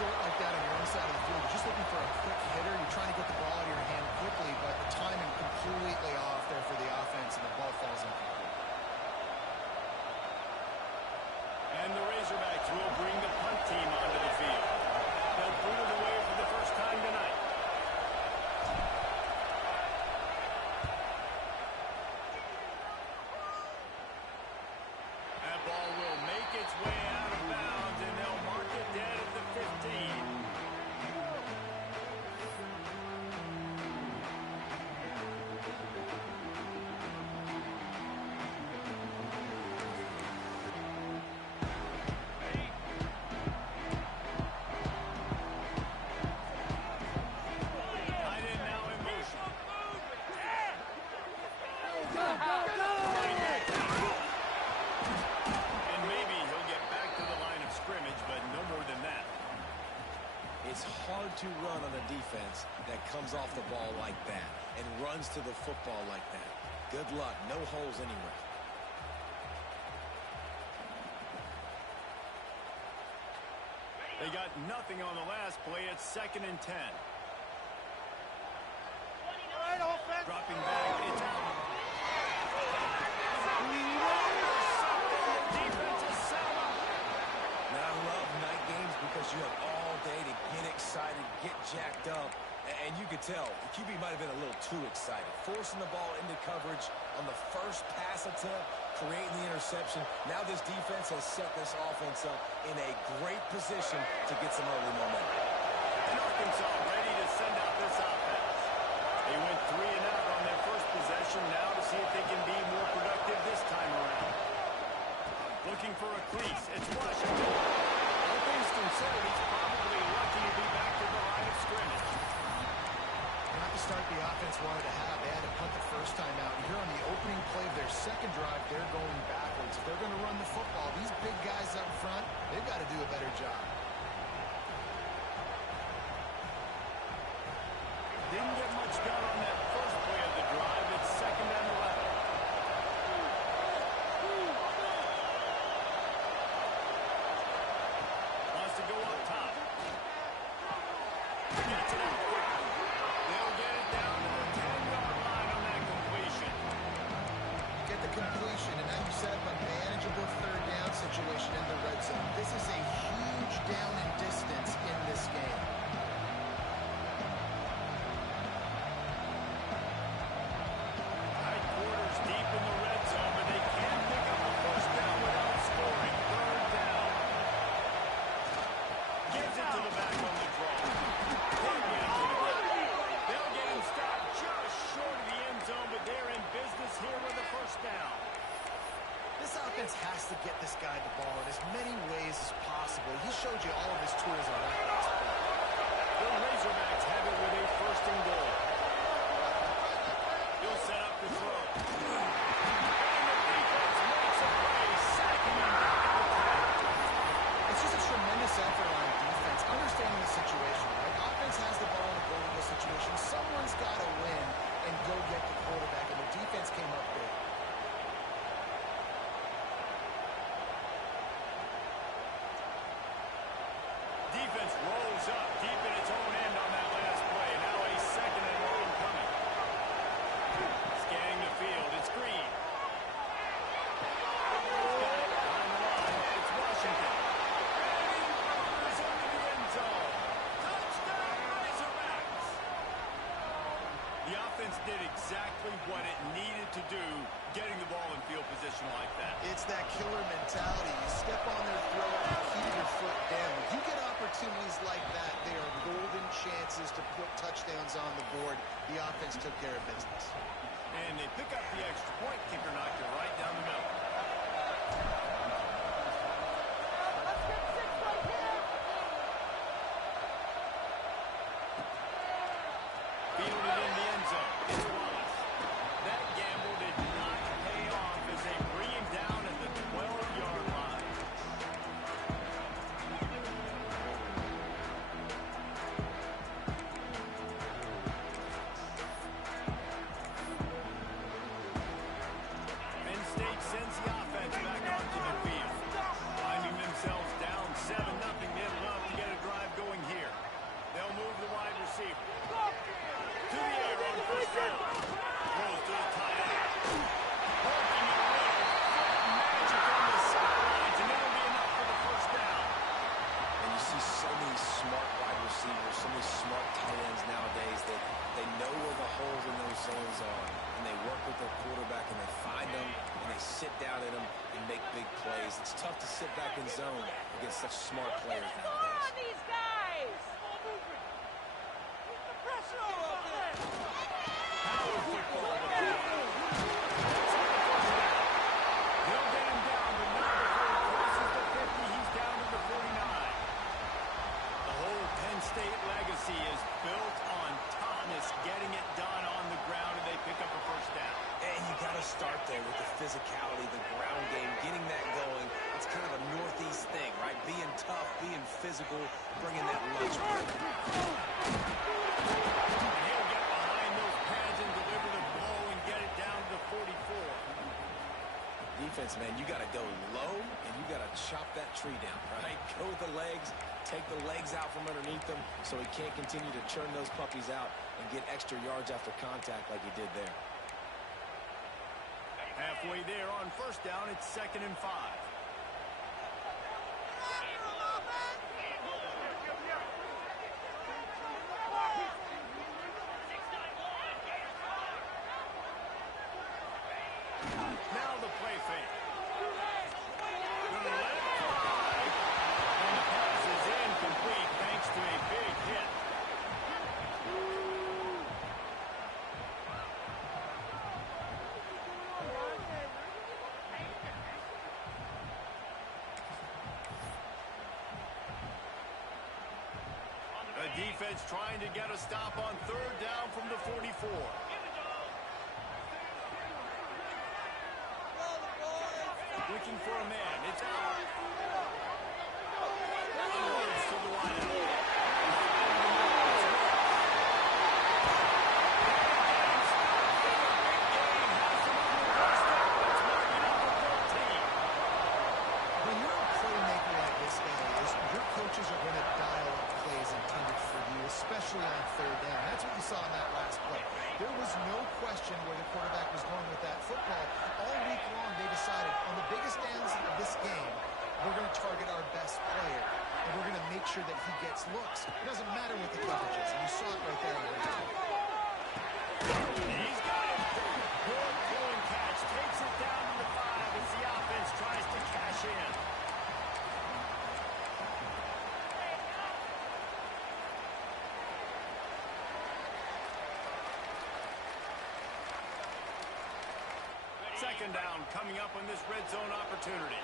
short like that on your own side of the field, you're just looking for a quick hitter. You're trying to get the ball out of your hand quickly, but the timing completely off there for the offense, and the ball falls incomplete. And the Razorbacks will bring the punt team onto the field. They'll boot it away for the first time tonight. That ball will make its way out of bounds, and they'll mark it dead at the 15. And maybe he'll get back to the line of scrimmage, but no more than that. It's hard to run on a defense that comes off the ball like that and runs to the football like that. Good luck. No holes anywhere. They got nothing on the last play. It's 2nd and 10. Dropping back, it's out. Defense is set up. Now, I love night games because you have all day to get excited, get jacked up, and you could tell the QB might have been a little too excited. Forcing the ball into coverage on the first pass attempt, creating the interception. Now this defense has set this offense up in a great position to get some early momentum. And Arkansas ready to send out this offense. They went 3 and out on their first possession. Now to see if they can be more productive this time around. Looking for a crease. It's Washington. All things considered, he's probably lucky to be back to the line of scrimmage. Not the start the offense wanted to have. They had to punt the first time out. And here on the opening play of their second drive, they're going backwards. If they're going to run the football, these big guys up front, they've got to do a better job. Didn't get much done on that first play of the drive. It's 2nd and 11. Wants to go up top. Gets it out quickly. They'll get it down to the 10-yard line on that completion. Get the completion, and now you set up a manageable third down situation in the red zone. This is a huge down in distance in this game. Deep in the red zone, but they can't pick up the first down without scoring. 3rd down. Gives it to the back on the draw. They'll get him stopped just short of the end zone, but they're in business here with a first down. This offense has to get this guy the ball in as many ways as possible. He showed you all of his tools on that last play. The Razorbacks have it with a 1st and goal. He'll set up the throw. It's just a tremendous effort on defense, understanding the situation, right? Offense has the ball in a goal-to-goal situation. Someone's got to win and go get the quarterback, and the defense came up big. Defense rolls up deep in its own end on that last play. Now a 2nd and long coming. Scanning the field, it's Green. It's Washington. He's into the end zone. Touchdown, Razorbacks! The offense did exactly what it needed to do, getting the ball in field position like that. It's that killer mentality. You step on their throat and keep your foot down. If you get opportunities like that, they are golden chances to put touchdowns on the board. The offense took care of business. And they pick up the extra point. Kicker knocked it right down the middle. Fielded in the end zone. It's Wallace. That gamble did not pay off as they bring him down at the 12-yard line. Penn State sends the offense back on to sit down in them and make big plays. It's tough to sit back in zone against such smart players nowadays. These guys! Keep the pressure on! Power football. They'll get him down, but not before he crosses the 50. He's down to the 49. The whole Penn State legacy is built on toughness, getting it done on the ground, and they pick up a first down. And you got to start there with the physicality, the ground game, getting that going. It's kind of a Northeast thing, right? Being tough, being physical, bringing that lunch break. And he'll get behind those pads and deliver the blow and get it down to the 44. Defense, man, you got to go low, and you got to chop that tree down, right? Go with the legs, take the legs out from underneath them so he can't continue to churn those puppies out and get extra yards after contact like he did there. Halfway there on first down, it's 2nd and 5. Now the play fake. Gonna let it fly. And the pass is incomplete thanks to a big hit. The defense trying to get a stop on 3rd down from the 44. Looking for a man. It's out. Unloads to the wideout. When you're a playmaker like this guy is, your coaches are going to dial up plays intended for you, especially on 3rd down. That's what you saw in that last play. There was no question where the quarterback was going with that football. All week long, they decided on the biggest downs of this game, we're going to target our best player, and we're going to make sure that he gets looks. It doesn't matter what the coverage is, and you saw it right there on the return. He's got it. Good throwing catch. Takes it down to the 5 as the offense tries to cash in. Second down coming up on this red zone opportunity.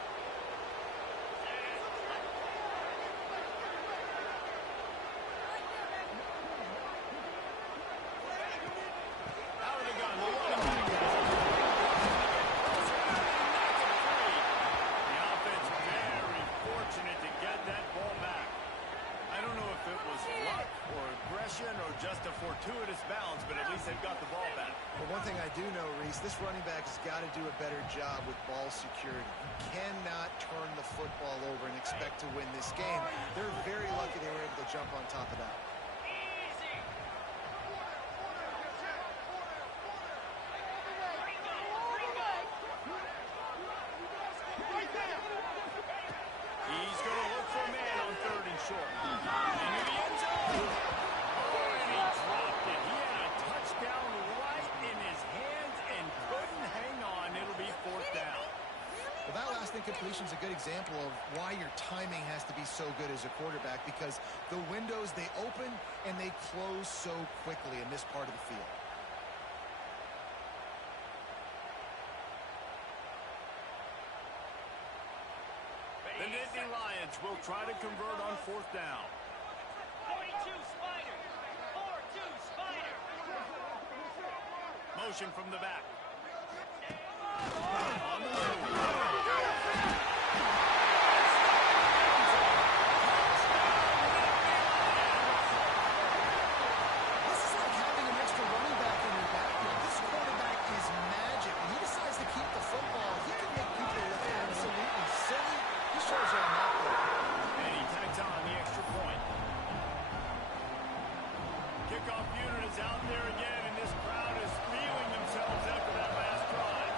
Out of the gun, the running back. The offense very fortunate to get that ball back. I don't know if it was luck or aggression or just a fortuitous bounce, but at least they've got the ball back. But one thing I do know, Reese, this running back has got to do a better job with ball security. You cannot turn the football over and expect to win this game. They're very lucky they were able to jump on top of that. He's going to look for a man on 3rd and short. Into the end zone. Oh, and he dropped it. He had a touchdown right in his hands and couldn't hang on. It'll be 4th down. Well, that last incompletion is a good example of why your timing has to be so good as a quarterback, because the windows, they open and they close so quickly in this part of the field. The Nittany Lions will try to convert on 4th down. 42 Spider! 4-2 Spider! Motion from the back. On the move. This is like having an extra running back in your backfield. This quarterback is magic. When he decides to keep the football, he can make people look absolutely silly. He shows you on that play. And he tags on the extra point. Kickoff unit is out there again, and this crowd is feeling themselves after that last drive.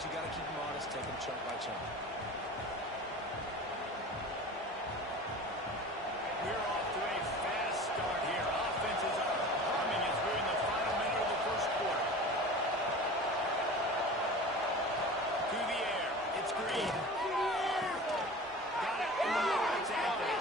Sometimes you got to keep them honest, take them chunk by chunk. We're off to a fast start here. Offenses are humming as we're in the final minute of the first quarter. To the air. It's Green. Got it in the middle. It's Anthony.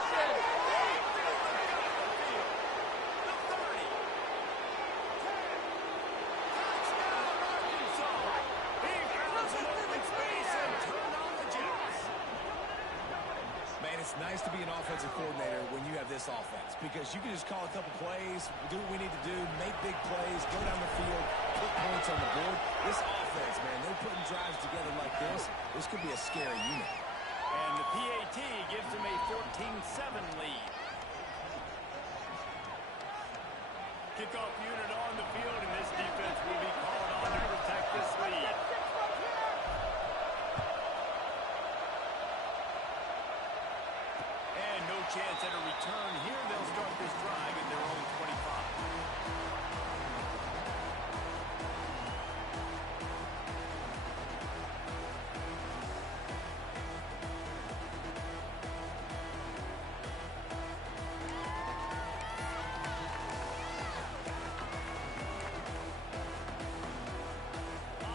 It's nice to be an offensive coordinator when you have this offense because you can just call a couple plays, do what we need to do, make big plays, go down the field, put points on the board. This offense, man, they're putting drives together like this. This could be a scary unit. And the PAT gives them a 14-7 lead. Kickoff unit on the field, and this defense will be called on to protect this lead. Chance at a return here. They'll start this drive at their own 25.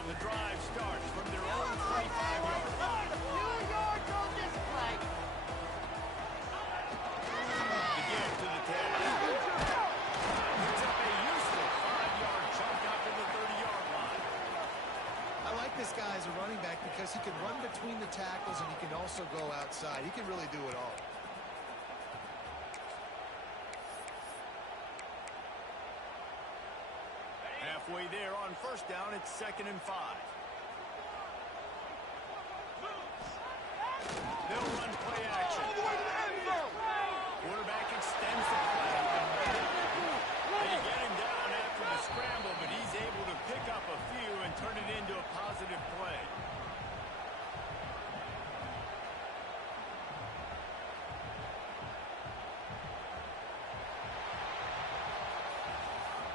The drive starts from their own 25-yard line. This guy is a running back because he can run between the tackles and he can also go outside. He can really do it all. Halfway there on first down, it's 2nd and 5. They'll run play action. Quarterback extends the play. They get him down after the scramble, but he's able to pick up a few and turn it into a positive play.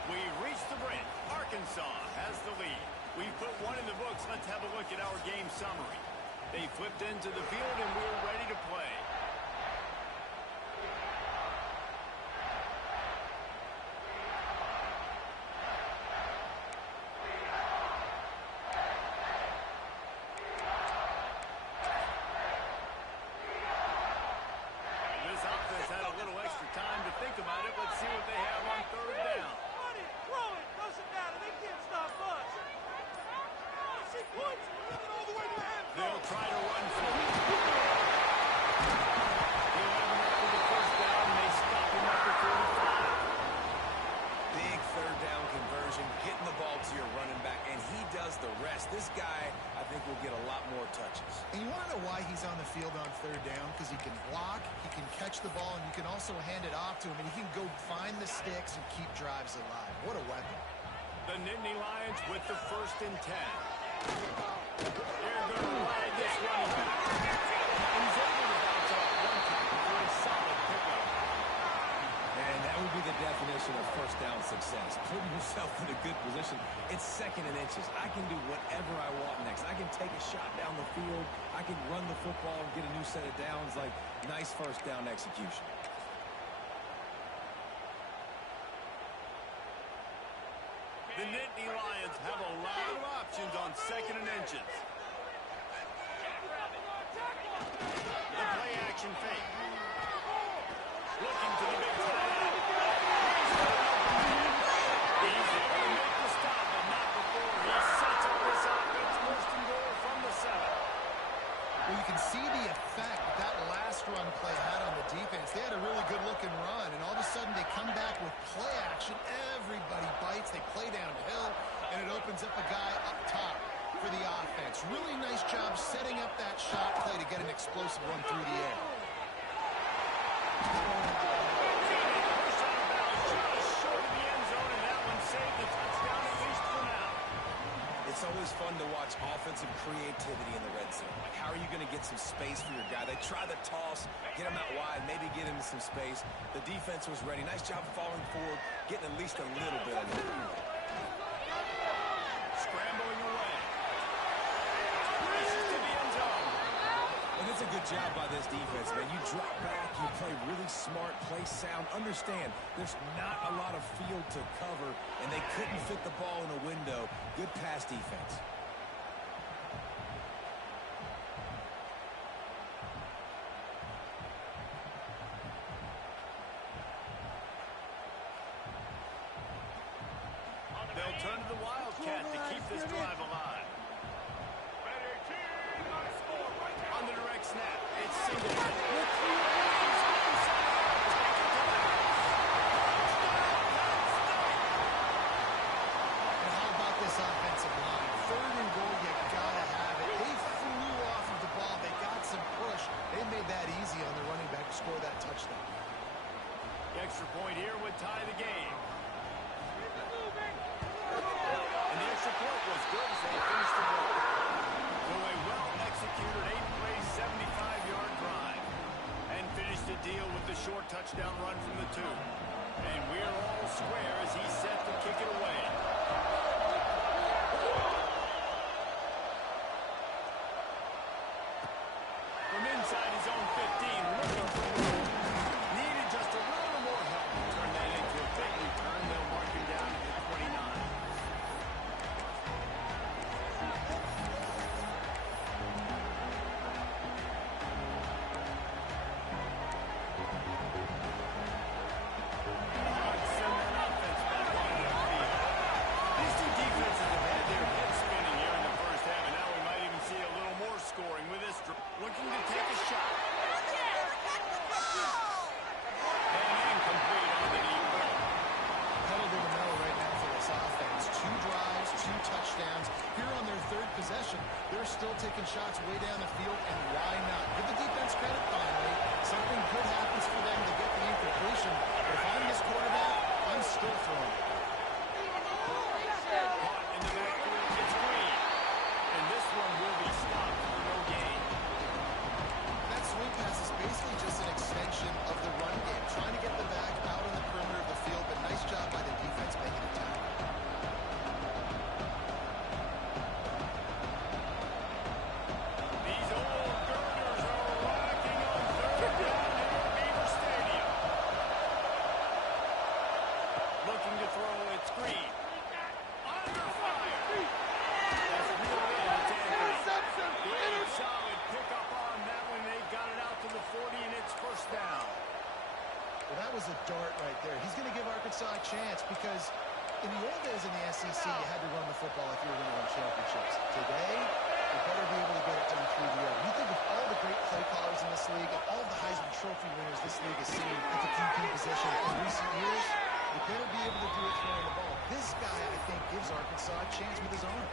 We've reached the break. Arkansas has the lead. We've put one in the books. Let's have a look at our game summary. They flipped into the field and we're ready to play. This offense had a little extra time to think about it. Let's see what they have on 3rd down. Throw it. Doesn't matter. They can't stop us. See points. All the way to the end. They'll try to run for it. They let him up for the 1st down. They stop him up at 45. Big 3rd down conversion, getting the ball to your running back, and he does the rest. This guy, I think, will get a lot more touches. And you want to know why he's on the field on 3rd down? Because he can block, he can catch the ball, and you can also hand it off to him, and he can go find the sticks and keep drives alive. What a weapon. The Nittany Lions with the 1st and 10. They're going to ride this running back. And he's able to bounce off one tackle for a solid pickup. And that would be the definition of 1st down success. Putting yourself in a good position. It's 2nd and inches. I can do whatever I want next. I can take a shot down the field. I can run the football and get a new set of downs. Like, nice 1st down execution. The Nittany Lions have a lot of options on 2nd and inches. The play action fake. Looking to the big tight end. He's able to make the stop, but not before he sets up this offense 1st and goal from the 7. Well, you can see the effect that last run play had on the defense. They had a really good-looking run, and all of a sudden they come back with play action. Everybody bites. They play downhill, and it opens up a guy up top for the offense. Really nice job setting up that shot play to get an explosive run through the air. It's always fun to watch offensive creativity in the red zone. Like, how are you going to get some space for your guy? They try the toss, get him out wide, maybe get him some space. The defense was ready. Nice job falling forward, getting at least a little bit of it. Scrambling away. That's a good job by this defense, man. You drop back, you play really smart, play sound. Understand, there's not a lot of field to cover, and they couldn't fit the ball in a window. Good pass defense. They'll turn to the Wildcat to keep this drive alive. On the direct snap, it's single. And how about this offensive line? 3rd and goal, you gotta have it. They flew off of the ball. They got some push. They made that easy on the running back to score that touchdown. The extra point here would tie the game. And the extra point was good as they finished the ball. So a well-executed 8-play, 75-yard drive. And finished the deal with the short touchdown run from the 2. And we're all square as he's set to kick it away. From inside his own 15, looking for more. Needed just a little more help to turn that into a big return. They'll mark him down at the 29. Looking to take a shot. And incomplete on the deep ball. Pedal to the metal right now for this offense. 2 drives, 2 touchdowns. Here on their 3rd possession, they're still taking shots way down the field, and why not? Give the defense credit finally. Something good happens for them to get the incompletion. But if I'm this quarterback, I'm still throwing. Caught in the backfield, it's Green. And this one will be stopped for no gain. That swing pass is basically just an extension of the run game, trying to get the back out on the perimeter of the field, but nice job by the defense making a tackle. These old girders are rocking on 3rd down here at Beaver Stadium. Looking to throw, it's Green. Under fire. That's reeled in, it's Anthony. Good solid pickup on that one. They got it out to the 40, and it's 1st down. Well, that was a dart right there. He's going to give Arkansas a chance because in the old days in the SEC, you had to run the football if you were going to win championships. Today, you better be able to get it done through the air. You think of all the great play callers in this league and all the Heisman Trophy winners this league has seen at the QB position in recent years, you better be able to do it throwing the ball. This guy, I think, gives Arkansas a chance with his arm.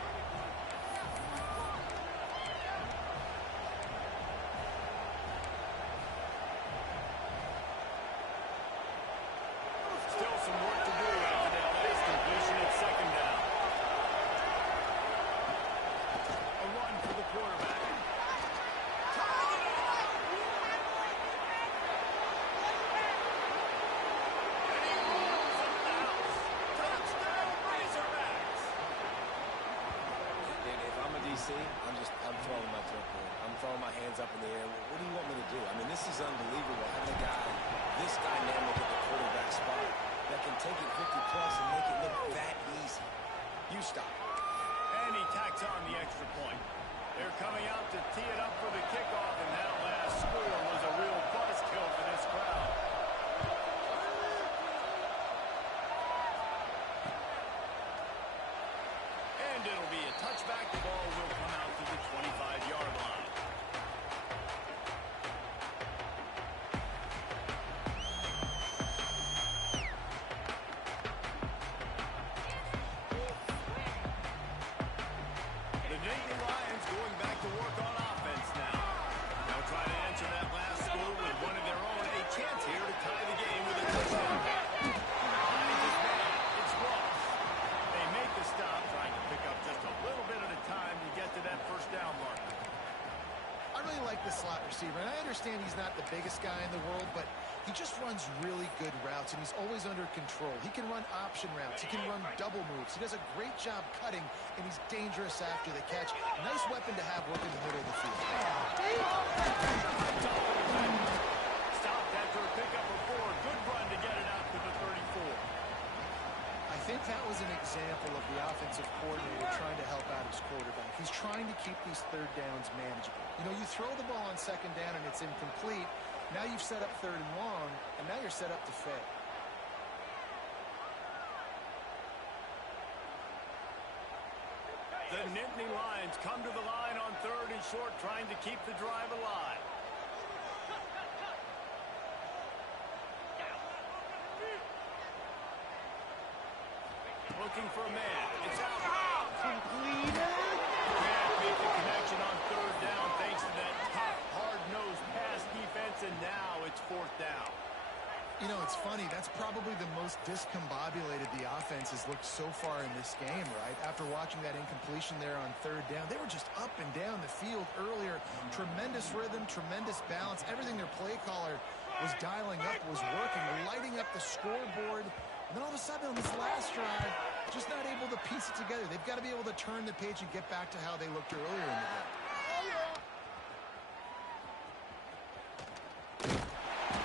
Still some work to do after that last completion at 2nd down. A run for the quarterback. And he rolls it out. Touchdown, Razorbacks. If I'm a DC, I'm throwing my clipboard. I'm throwing my hands up in the air. What do you want me to do? I mean, this is unbelievable. Having a guy this dynamic at the quarterback spot that can take it 50-plus and make it look that easy. You stop. And he tacks on the extra point. They're coming out to tee it up for the kickoff, and that last score was a real buzzkill for this crowd. And it'll be a touchback. The ball will come out to the 25-yard line. world, but he just runs really good routes, and he's always under control. He can run option routes. He can run double moves. He does a great job cutting, and he's dangerous after the catch. Nice weapon to have working the middle of the field. Stopped after a pickup of 4. Good run to get it out to the 34. I think that was an example of the offensive coordinator trying to help out his quarterback. He's trying to keep these third downs manageable. You know, you throw the ball on second down and it's incomplete. Now you've set up third and long, and now you're set up to fail. The Nittany Lions come to the line on 3rd and short, trying to keep the drive alive. Looking for a man. It's out. Completed. Can't make the connection on 3rd down thanks to that top, hard-nosed pass defense, and now it's 4th down. You know, it's funny. That's probably the most discombobulated the offense has looked so far in this game, right? After watching that incompletion there on 3rd down, they were just up and down the field earlier. Tremendous rhythm, tremendous balance. Everything their play caller was dialing up was working, lighting up the scoreboard. And then all of a sudden on this last drive, just not able to piece it together. They've got to be able to turn the page and get back to how they looked earlier in the game.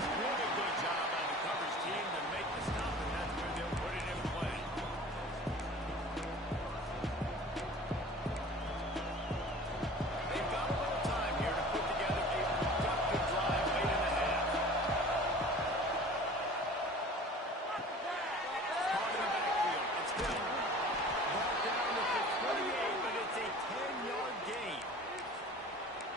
Really good job on the coverage team to make the stop, and that's where they'll put it in play. They've got a little time here to put together a productive drive late in the half. Caught in the backfield. It's Hill. Ball down at the 28, but it's a 10-yard gain.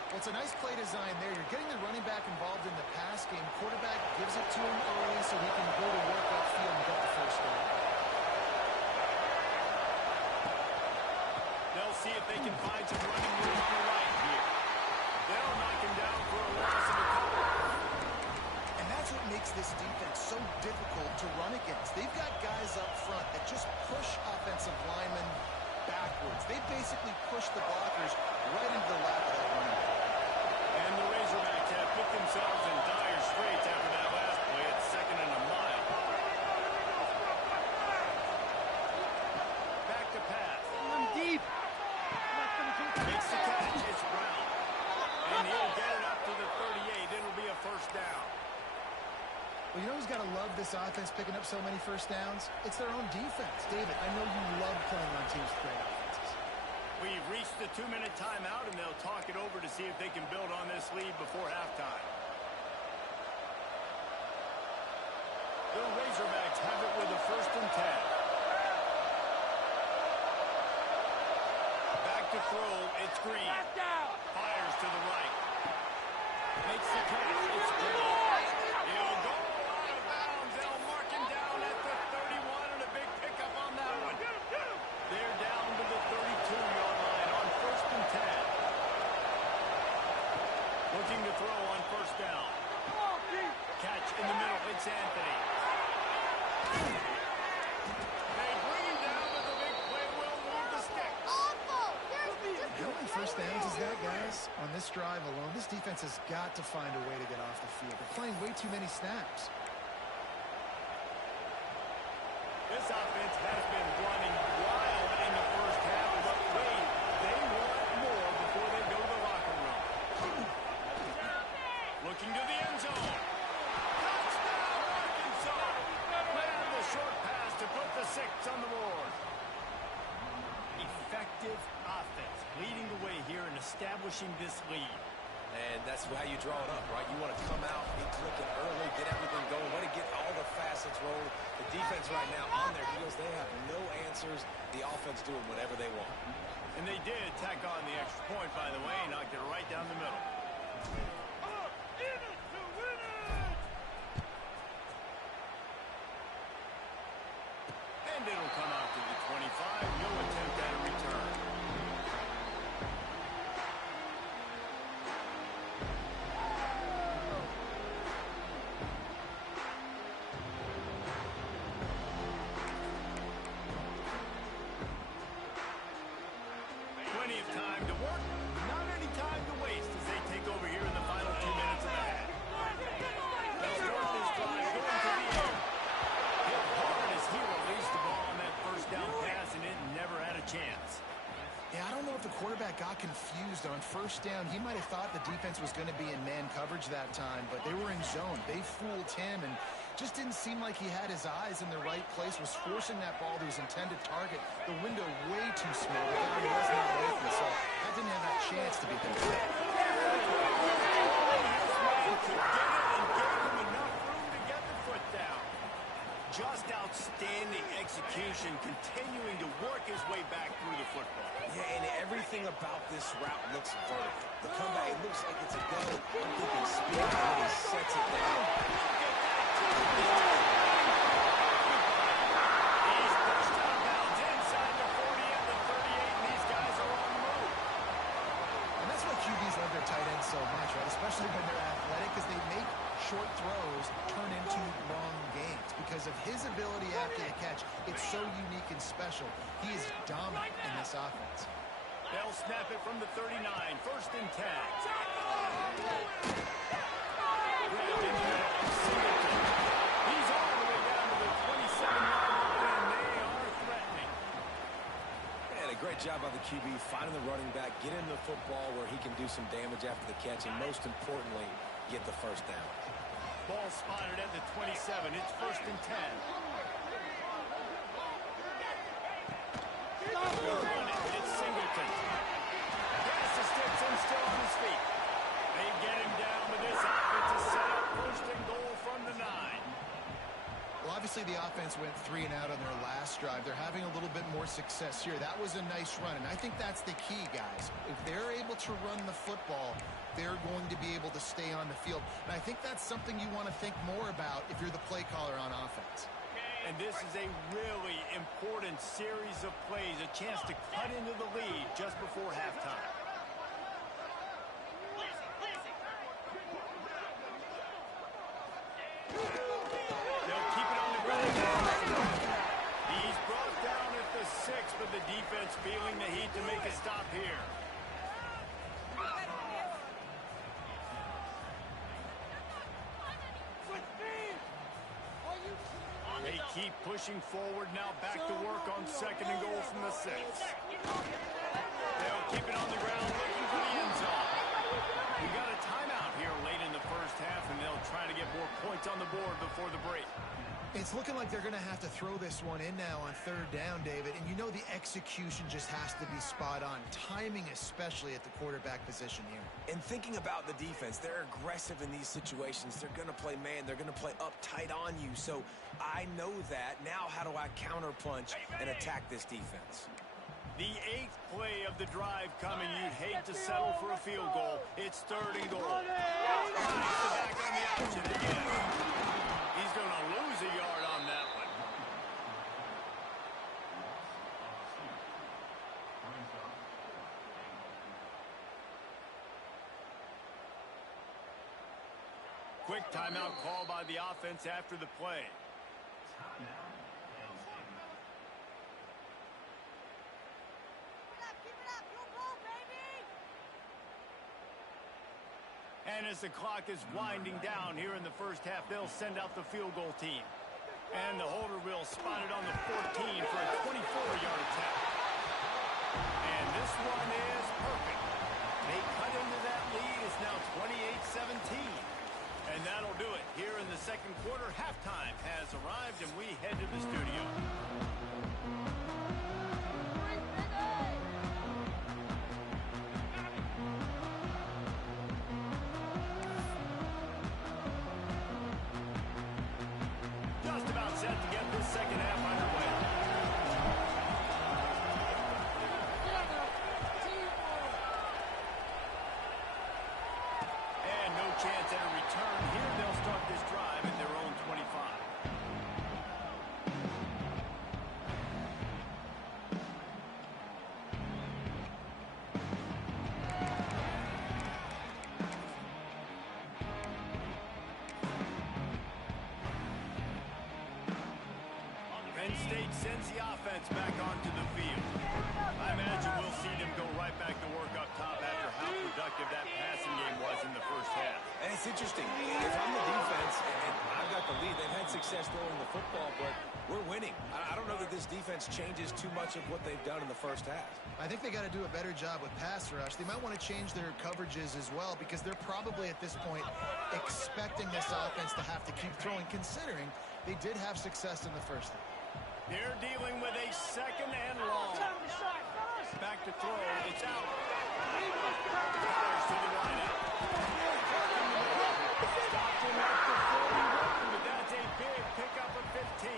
Well, it's a nice play design there. You're getting the running back involved in the pass game. Quarterback gives it to him early so he can go to work upfield and get the first down. They'll see if they can find some running room to the right here. They'll knock him down for a loss of a couple. And that's what makes this defense so difficult to run against. They've got guys up front that just push offensive linemen backwards. They basically push the blockers right into the lap of that running back. And the Razorbacks have put themselves in dire straits after that last play at 2nd and a mile. Back to pass. I'm deep. Makes the catch. It's Brown. And he'll get it up to the 38. It'll be a first down. Well, you know who's got to love this offense picking up so many first downs? It's their own defense. David, I know you love playing on teams with great offenses. We've reached the 2-minute timeout, and they'll talk it over to see if they can build on this lead before halftime. The Razorbacks have it with a 1st and 10. Back to throw. It's Green. Fires to the right. Makes the catch. It's Green. He'll go out of bounds. They'll mark him down at the 31, and a big pickup on that one. They're down to the 32-yard line on 1st and 10. Looking to throw on 1st down. Catch in the middle. It's Anthony. They bring him down, but the big play will move the sticks. How many first downs is that, guys? On this drive alone, this defense has got to find a way to get off the field. They're playing way too many snaps. This offense has been running wild in the first half, but wait, they want more before they go to the locker room. Looking to the end zone. Touchdown, Arkansas! Man, the short pass to put the 6 on the board. Effective offense leading the way here and establishing this lead. And that's how you draw it up, right? You want to come out, be clicking early, get everything going, want to get all the facets rolling. The defense right now on their heels, they have no answers. The offense doing whatever they want. And they did tack on the extra point, by the way, knocked it right down the middle. In it to win it. And it'll come out to the 25. No attempt at a return. Plenty of time to work, not any time to waste as they take over here in the final got confused on first down. He might have thought the defense was going to be in man coverage that time, but they were in zone. They fooled him and just didn't seem like he had his eyes in the right place, was forcing that ball to his intended target. The window way too small. The guy was not open, so that didn't have that chance to be the play. Just outstanding execution, continuing to work his way back through the football. Yeah, and everything about this route looks vertical. The comeback, it looks like it's a go. I'm thinking speed, and then he sets it down. He's pushed out of bounds inside the 40 and the 38, and these guys are on the move. And that's why QBs love their tight ends so much, right? Especially when they're athletic, because they make short throws turn into long gains. Because of his ability after the catch, it's so unique and special. He is dominant in this offense. They'll snap it from the 39, first and 10. He's all the way down to the 27-yard line, and they are threatening. And a great job by the QB finding the running back, getting the football where he can do some damage after the catch, and most importantly, get the first down. Ball spotted at the 27. It's first and 10. They'll run it. It's Singleton. Pass to Stetson, still on his feet. They get him down to this offensive setup. First and goal from the 9. Well, obviously the offense went 3 and out on their last drive. They're having a little bit more success here. That was a nice run, and I think that's the key, guys. If they're able to run the football, they're going to be able to stay on the field. And I think that's something you want to think more about if you're the play caller on offense. And this is a really important series of plays, a chance to cut into the lead just before halftime. They'll keep it on the ground. He's brought down at the 6, but the defense feeling the heat to make a stop here. They keep pushing forward now, back to work on second and goal from the 6. They'll keep it on the ground, looking for the end zone. We got a timeout here late in the first half, and they'll try to get more points on the board before the break. It's looking like they're going to have to throw this one in now on third down, David. And you know the execution just has to be spot on. Timing especially at the quarterback position here. And thinking about the defense, they're aggressive in these situations. They're going to play man. They're going to play uptight on you. So I know that. Now how do I counterpunch and attack this defense? The 8th play of the drive coming. You'd hate to settle for a field goal. It's third and goal. Back on the option again. He's going to lose a yard on that one. Quick timeout call by the offense after the play. And as the clock is winding down here in the first half, they'll send out the field goal team. And the holder will spot it on the 14 for a 24-yard attack. And this one is perfect. They cut into that lead. It's now 28-17. And that'll do it. Here in the second quarter, halftime has arrived, and we head to the studio. Just about set to get this second half underway. And no chance at a return here. They'll start this drive at their own 25. Penn State sends the offense back onto the field. I imagine we'll see them go right back to work up top after how productive that passing game was in the first half. And it's interesting. If I'm the defense and I've got the lead, they've had success success throwing the football, but we're winning. I don't know that this defense changes too much of what they've done in the first half. I think they got to do a better job with pass rush. They might want to change their coverages as well because they're probably at this point expecting this offense to have to keep throwing, considering they did have success in the first half. They're dealing with a second and long. Back to throw. It's out. Fires to the line out. Stopped him at the 41, but that's a big pickup of 15.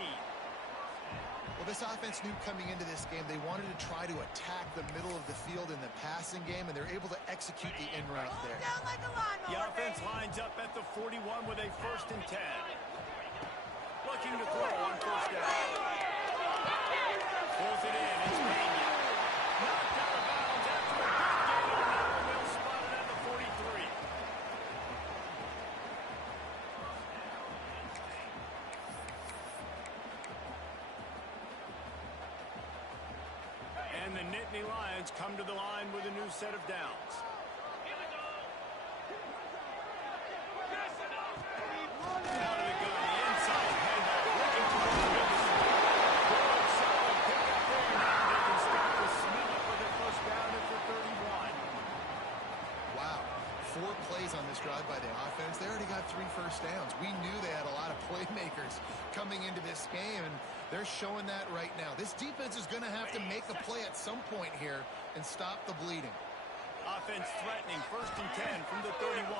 Well, this offense knew coming into this game they wanted to try to attack the middle of the field in the passing game, and they're able to execute the in route there. The offense lines up at the 41 with a 1st and 10. Looking to throw on 1st down. Pulls it in. It's Pena. Knocked out of bounds after a big gain on that one. Well spotted at the 43. And the Nittany Lions come to the line with a new set of downs. Out of the gun, the inside handoff, looking to run with the good, solid pickup there. Now they can start to smell it with their 1st down at the 31. Wow, 4 plays on this drive by the offense. They already got 3 first downs. We knew they had a lot of playmakers coming into this game, and they're showing that right now. This defense is going to have to make a play at some point here and stop the bleeding. Offense threatening, 1st and 10 from the 31.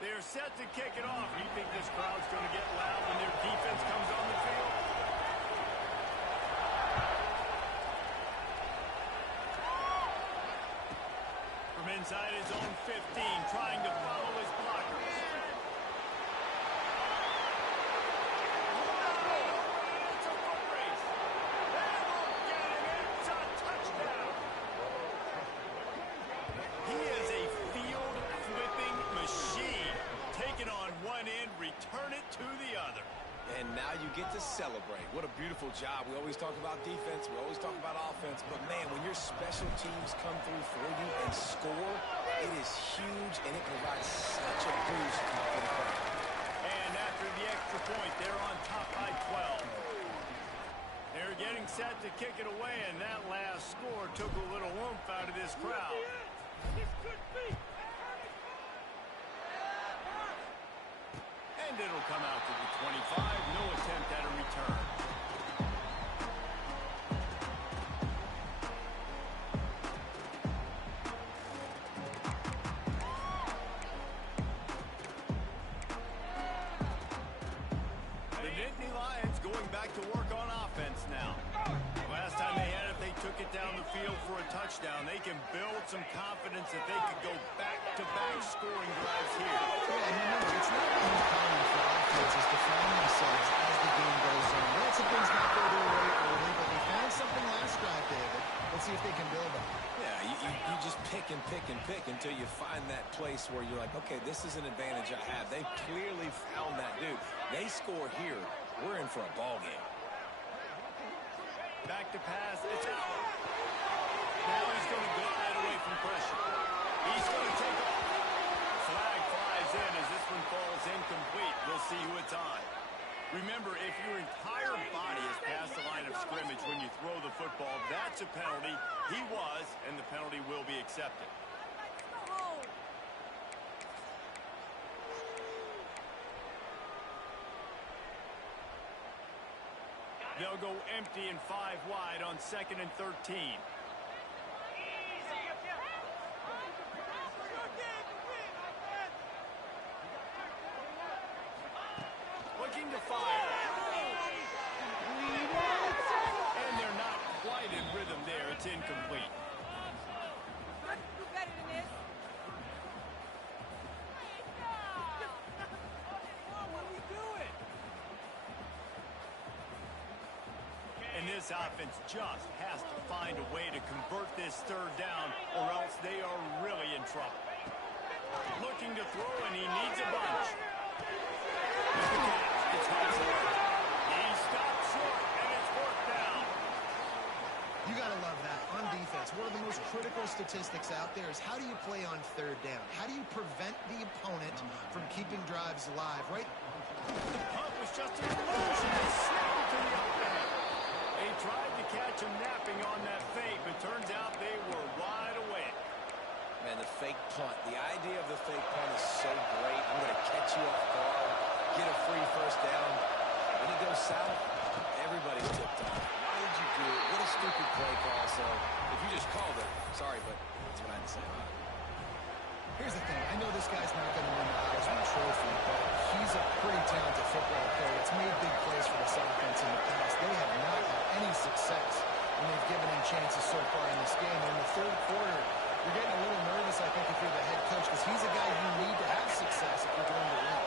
They're set to kick it off. You think this crowd's going to get loud when their defense comes on the field? From inside his own 15, trying to follow his blockers. It's a foot race. And look at him. It's a touchdown. He is a field-flipping machine. Take it on one end, return it to the other. And now you get to celebrate. What a beautiful job. We always talk about defense. We always talk about offense. But, man, when your special teams come through for you and score, it is huge, and it provides such a boost for the crowd. And after the extra point, they're on top by 12. They're getting set to kick it away, and that last score took a little oomph out of this crowd. And it'll come out to the 25. No attempt at a return. The Nittany Lions going back to work on offense now. Last time they had it, they took it down the field for a touchdown. They can build some confidence that they could go back-to-back scoring drives here. Yeah, and remember, it's not uncommon for offenses to find themselves as the game goes on. Lots of things not go their way early, but they found something last drive, David. Let's see if they can build on it. Yeah, you just pick and pick and pick until you find that place where you're like, okay, this is an advantage I have. They clearly found that, dude. They score here, we're in for a ball game. Back to pass. It's out. Now he's going to glide away from pressure. He's going to take off. Flag flies in as this one falls incomplete. We'll see who it's on. Remember, if your entire body is past the line of scrimmage when you throw the football, that's a penalty. He was, and the penalty will be accepted. They'll go empty and 5 wide on 2nd and 13. Looking to fire. And they're not quite in rhythm there. It's incomplete. Do better than this. What are we doing? And this offense just has to find a way to convert this 3rd down, or else they are really in trouble. Looking to throw, and he needs a bunch. It's Hudson. He stopped short, and it's 4th down. You got to love that. On defense, one of the most critical statistics out there is how do you play on 3rd down? How do you prevent the opponent from keeping drives alive, right? The punt was just an illusion. It snapped to the up end. They tried to catch him napping on that fake, but turns out they were wide awake. Man, the fake punt. The idea of the fake punt is so great. I'm going to catch you off guard, get a free 1st down. When it goes south, everybody's tipped off. Why did you do it? What a stupid play call. So if you just called it, sorry, but that's what I had to say about it. Here's the thing. I know this guy's not going to win the Heisman Trophy, but he's a pretty talented football player. It's made big plays for this offense in the past. They have not had any success when they've given him chances so far in this game. In the 3rd quarter, you're getting a little nervous, I think, if you're the head coach, because he's a guy you need to have success if you're going to win.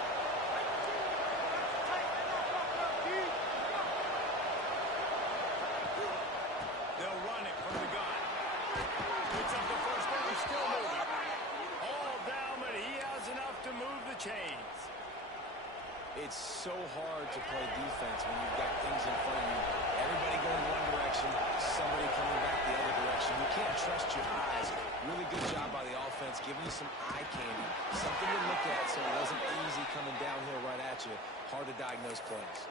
They'll run it from the gun. Picks up the 1st down, still moving. All down, but he has enough to move the chains. It's so hard to play defense when you've got things in front of you. Everybody going one direction, somebody coming back the other direction. You can't trust your eyes. Really good job by the offense, giving you some eye candy, something to look at so it wasn't easy coming downhill right at you. Hard to diagnose plays.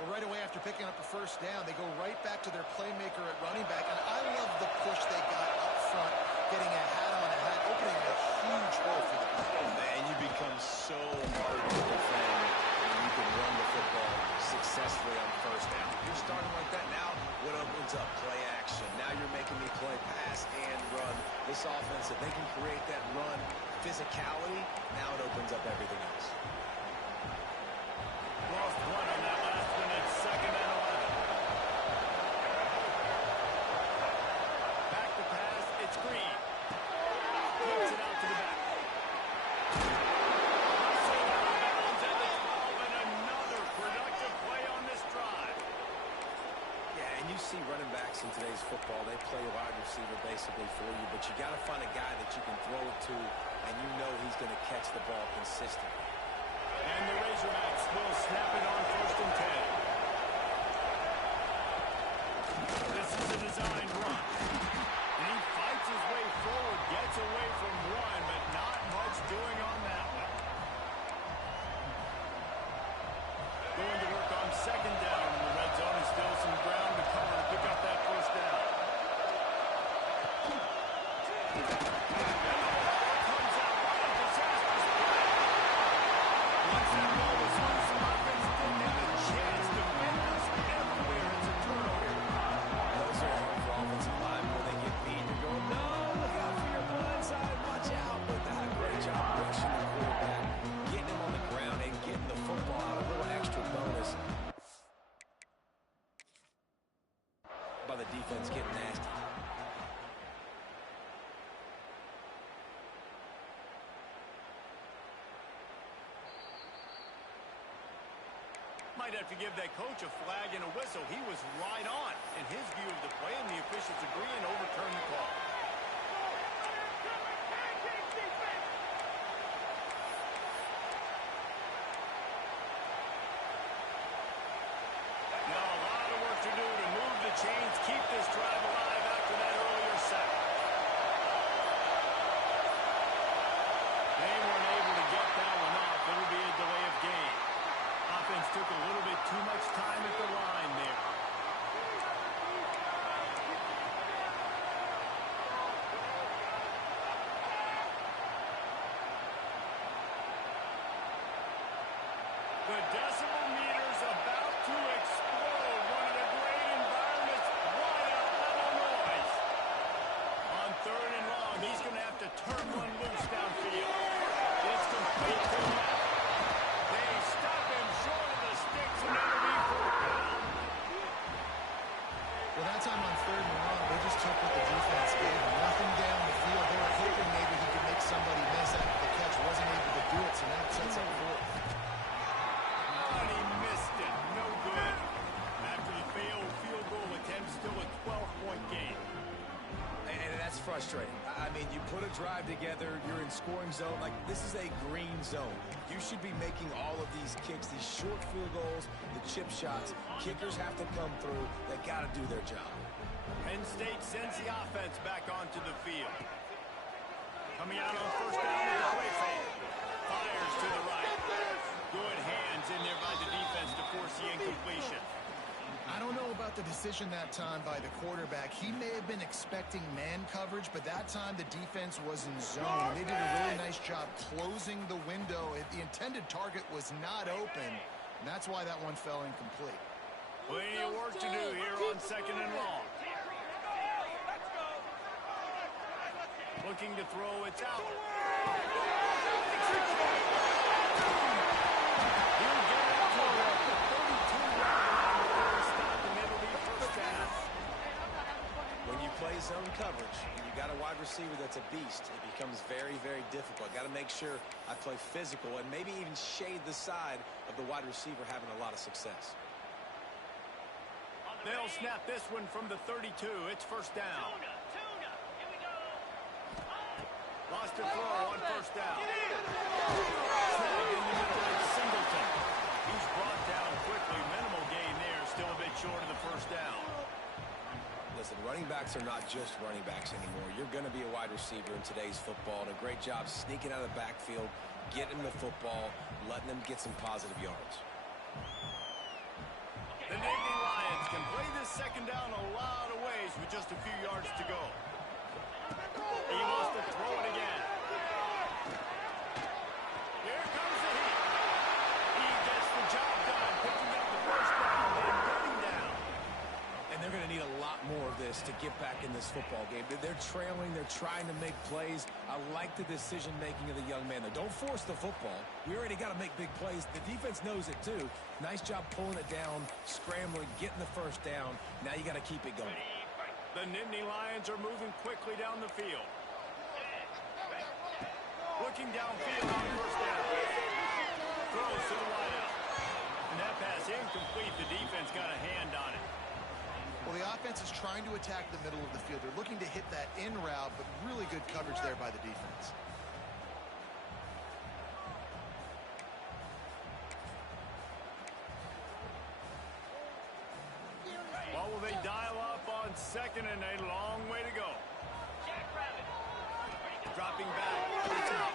Well, right away after picking up the 1st down, they go right back to their playmaker at running back. And I love the push they got up front, getting a hat on a hat, opening a huge hole for the play. Man, you become so hard to defend when you can run the football successfully on 1st down. You're starting like that now. What opens up? Play action. Now you're making me play pass and run. This offense, if they can create that run physicality, now it opens up everything else. Lost 1 on that last one. It's 2nd and 11. Back to pass. It's Green. Flips it out to the back. Hustled out of bounds at the 12, and another productive play on this drive. Yeah, and you see running backs in today's football, they play wide receiver basically for you, but you got to find a guy that you can throw it to, and you know he's going to catch the ball consistently. And the Razorbacks will snap it on 1st and 10. This is a designed run. And he fights his way forward, gets away from 1, but not much doing on that one. Going to work on 2nd down in the red zone, and still some ground to cover to pick up that 1st down. By the defense getting nasty. Might have to give that coach a flag and a whistle. He was right on in his view of the play, and the officials agree and overturn the call. Now a lot of work to do to move the chains, keep this drive alive after that earlier sack. They weren't able to get that one off. It'll be a delay of game. Offense took a little bit too much time at the line there. The decibel meter's about to explode. One of the start to turn one loose downfield. It's complete to the left. They stop him short of the sticks, and that'll be fourth down. Well, that time on 3rd and long, they just took what the defense gave them. Nothing down the field. They were hoping maybe he could make somebody miss after the catch. Wasn't able to do it, so now it sets up 4th. And he missed it. No good. After the failed field goal attempt, still a 12-point game. And that's frustrating. I mean, you put a drive together, you're in scoring zone. Like, this is a green zone. You should be making all of these kicks, these short field goals, the chip shots. Kickers have to come through. They got to do their job. Penn State sends the offense back onto the field. Coming out on 1st down with the play fake. Fires to the right. Good hands in there by the defense to force the incompletion. I don't know about the decision that time by the quarterback. He may have been expecting man coverage, but that time the defense was in zone. They did a really nice job closing the window. The intended target was not open, and that's why that one fell incomplete. Plenty of work to do here on 2nd and long. Looking to throw, it's out. He'll get it to the 32-yard line. Stop, and it'll be first down. When you play zone coverage and you got a wide receiver that's a beast, it becomes very, very difficult. Got to make sure I play physical and maybe even shade the side of the wide receiver having a lot of success. They'll snap this one from the 32. It's first down. Lost a throw on 1st down. Snagged in the middle, it's Singleton. He's brought down quickly. Minimal gain there. Still a bit short of the 1st down. Listen, running backs are not just running backs anymore. You're going to be a wide receiver in today's football. And a great job sneaking out of the backfield, getting the football, letting them get some positive yards. The Nittany Lions can play this 2nd down a lot of ways with just a few yards to go. He wants to throw it again. Here comes the heat. He gets the job done, picking up the 1st down and getting down. And they're going to need a lot more of this to get back in this football game. They're trailing. They're trying to make plays. I like the decision-making of the young man. Don't force the football. We already got to make big plays. The defense knows it, too. Nice job pulling it down, scrambling, getting the 1st down. Now you got to keep it going. The Nittany Lions are moving quickly down the field. Looking downfield on 1st down. Throws to the wideout. And that pass incomplete. The defense got a hand on it. Well, the offense is trying to attack the middle of the field. They're looking to hit that in route, but really good coverage there by the defense. What will they dial up on 2nd and a long way to go? Dropping back. It's out.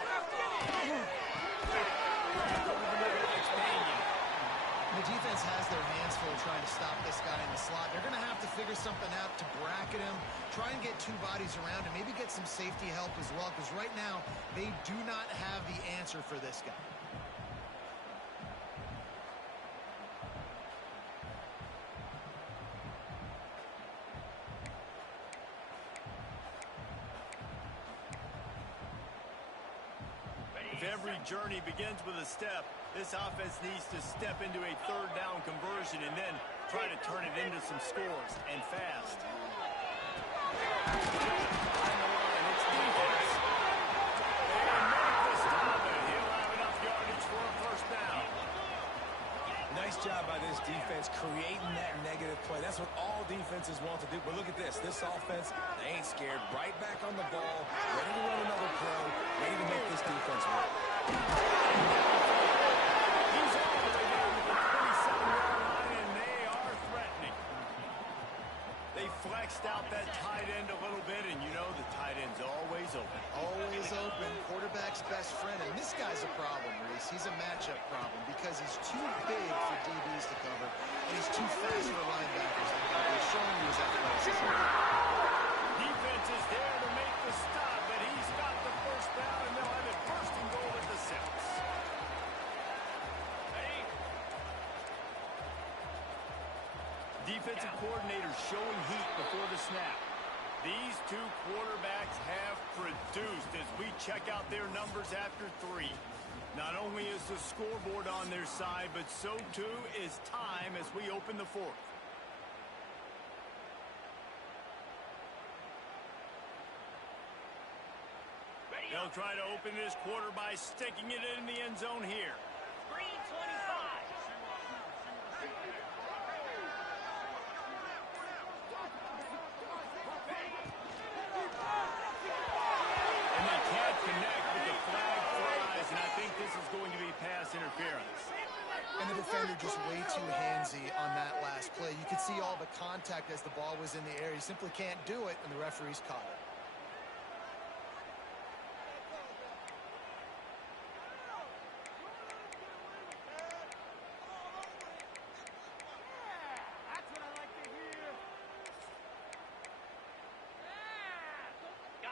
The defense has their hands full trying to stop this guy in the slot. They're going to have to figure something out to bracket him, try and get 2 bodies around him, maybe get some safety help as well, because right now they do not have the answer for this guy. If every journey begins with a step, this offense needs to step into a 3rd down conversion and then try to turn it into some scores, and fast. On the line, it's defense. They make the stop, and he'll have enough yardage for a 1st down. Nice job by this defense creating that negative play. That's what all defenses want to do. But look at this. This offense, they ain't scared. Right back on the ball, ready to run another play, ready to make this defense work. He's all the way down to the 27-yard line, and they are threatening. They flexed out that tight end a little bit, and you know the tight end's always open. Always open, quarterback's best friend, and this guy's a problem, Reese. He's a matchup problem because he's too big for DBs to cover, and he's too fast for linebackers to cover. He's showing you his athleticism. Defense is there to make the stop, but he's got the 1st down, and they'll have it 1st and goal at the 6. Defensive coordinator showing heat before the snap. These two quarterbacks have produced as we check out their numbers after 3. Not only is the scoreboard on their side, but so too is time as we open the 4th. They'll try to open this quarter by sticking it in the end zone here. Green 25. And they can't connect, but the flag flies, and I think this is going to be pass interference. And the defender just way too handsy on that last play. You could see all the contact as the ball was in the air. He simply can't do it, and the referee's caught it.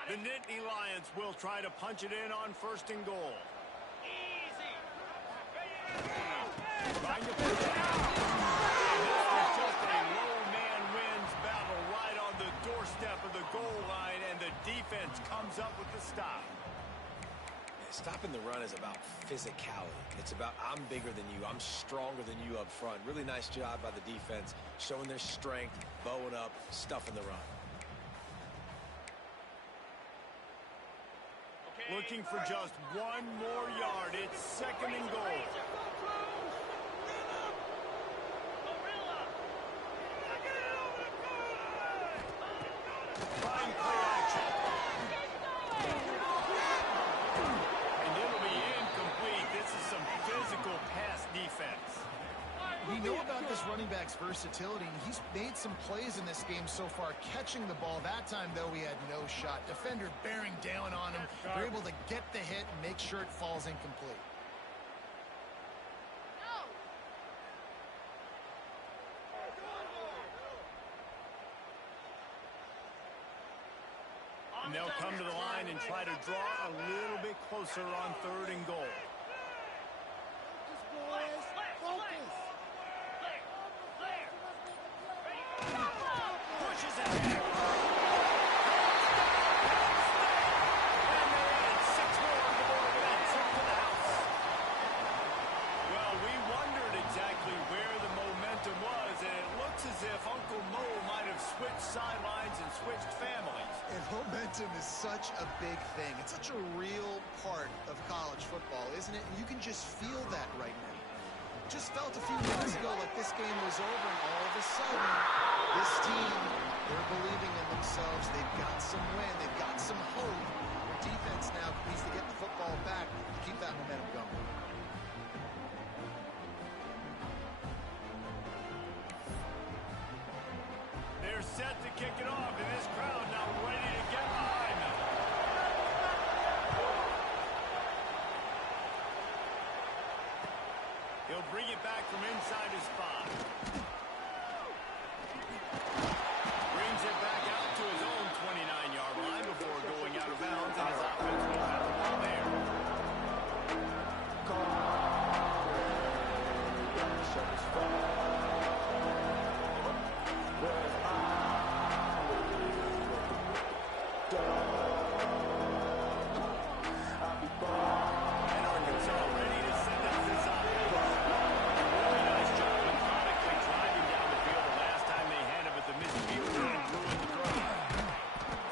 The Nittany Lions will try to punch it in on 1st and goal. Easy. Trying to put it out. And this was just a low man wins battle right on the doorstep of the goal line, and the defense comes up with the stop. Stopping the run is about physicality. It's about I'm bigger than you. I'm stronger than you up front. Really nice job by the defense, showing their strength, bowing up, stuffing the run. Looking for just 1 more yard. It's 2nd and goal. Fine play action. And it'll be incomplete. This is some physical pass defense. We know about this running back's versatility, and he's made some plays in this game so far, catching the ball. That time, though, he had no shot. Defender bearing down on him. They're able to get the hit and make sure it falls incomplete. And they'll come to the line and try to draw a little bit closer on 3rd and goal. Pushes it. And they add 6 more on the board with that trip to the house. Well, we wondered exactly where the momentum was, and it looks as if Uncle Mo might have switched sidelines and switched families. And momentum is such a big thing. It's such a real part of college football, isn't it? And you can just feel that right now. Just felt a few minutes ago like this game was over, and all of a sudden, this team, they're believing in themselves. They've got some win. They've got some hope. Their defense now needs to get the football back to keep that momentum going. They're set to kick it off, and this crowd now ready to get behind them. He'll bring it back from inside his 5. Brings it back out to his own 29-yard line before going out of bounds, and his offense will have the ball there. And Arkansas ready to send out this offense. Really nice job methodically driving down the field the last time they had it, but the midfield and ruined the throw.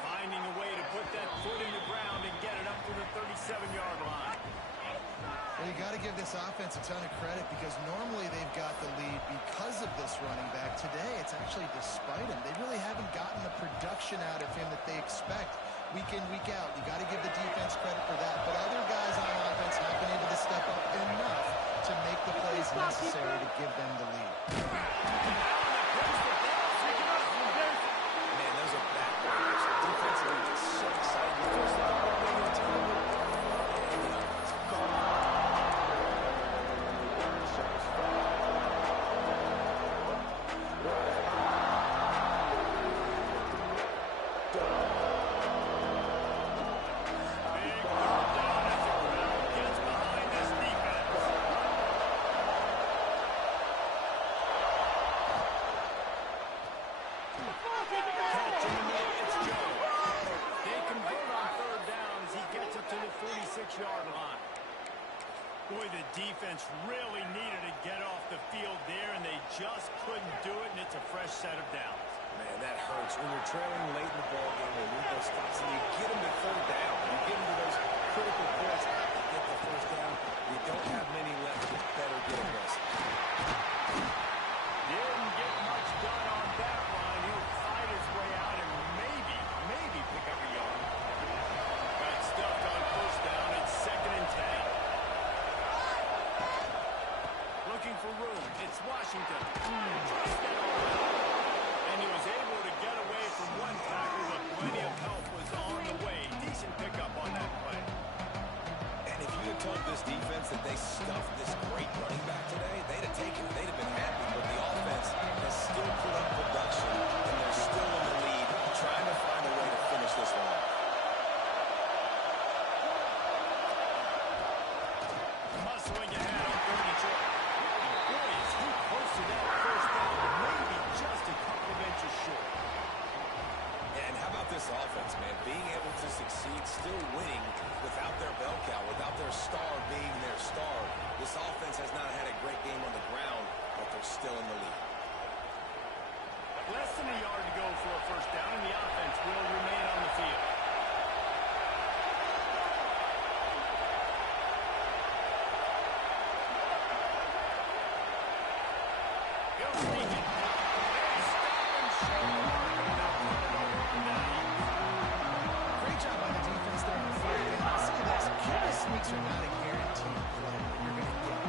Finding a way to put that foot in the ground and get it up to the 37-yard line. Well, you got to give this offense a ton of credit because normally they've got the lead because of this running back. Today, it's actually despite him. They really haven't gotten the production out of him that they expect week in, week out. You got to give the defense credit for that. But other guys on offense have been able to step up enough to make the plays necessary to give them the lead. Man, those are bad plays. Defensively, it's so exciting. You force the ball away into the middle. Catch in the middle, it's Jones. 6-yard line. Boy, the defense really needed to get off the field there, and they just couldn't do it, and it's a fresh set of downs. Man, that hurts. When you're trailing late in the ball game, you need those stops, and you get them to third down. You get them to those critical points to get the first down. You don't have many left. You better get aggressive. Didn't get much done on that line. He'll fight his way out and maybe pick up a yard. Got stuffed on first down. It's 2nd and 10. Looking for room. It's Washington. And he was able to get away from one tackle, but plenty of help was on the way. Decent pickup on that play. And if you had told this defense that they stuffed this great running back today, they'd have taken it. They'd have been happy. But the offense has still put up production, and they're still in the lead, trying to find a way to finish this one off. Muscling ahead on 3rd and short. Boy, is he close to that first down. Maybe just a couple of inches short. And how about this offense, man? Being able to succeed, still winning without their bell cow, without their star being their star. This offense has not had a great game on the ground, but they're still in the lead. Less than a yard to go for a first down, and the offense will remain on the field. He'll sneak it. And stop and show the mark, and they'll put it over on down. Great job by the defense there on 4th down. See this. QB sneaks are not a guaranteed play that you're going to get.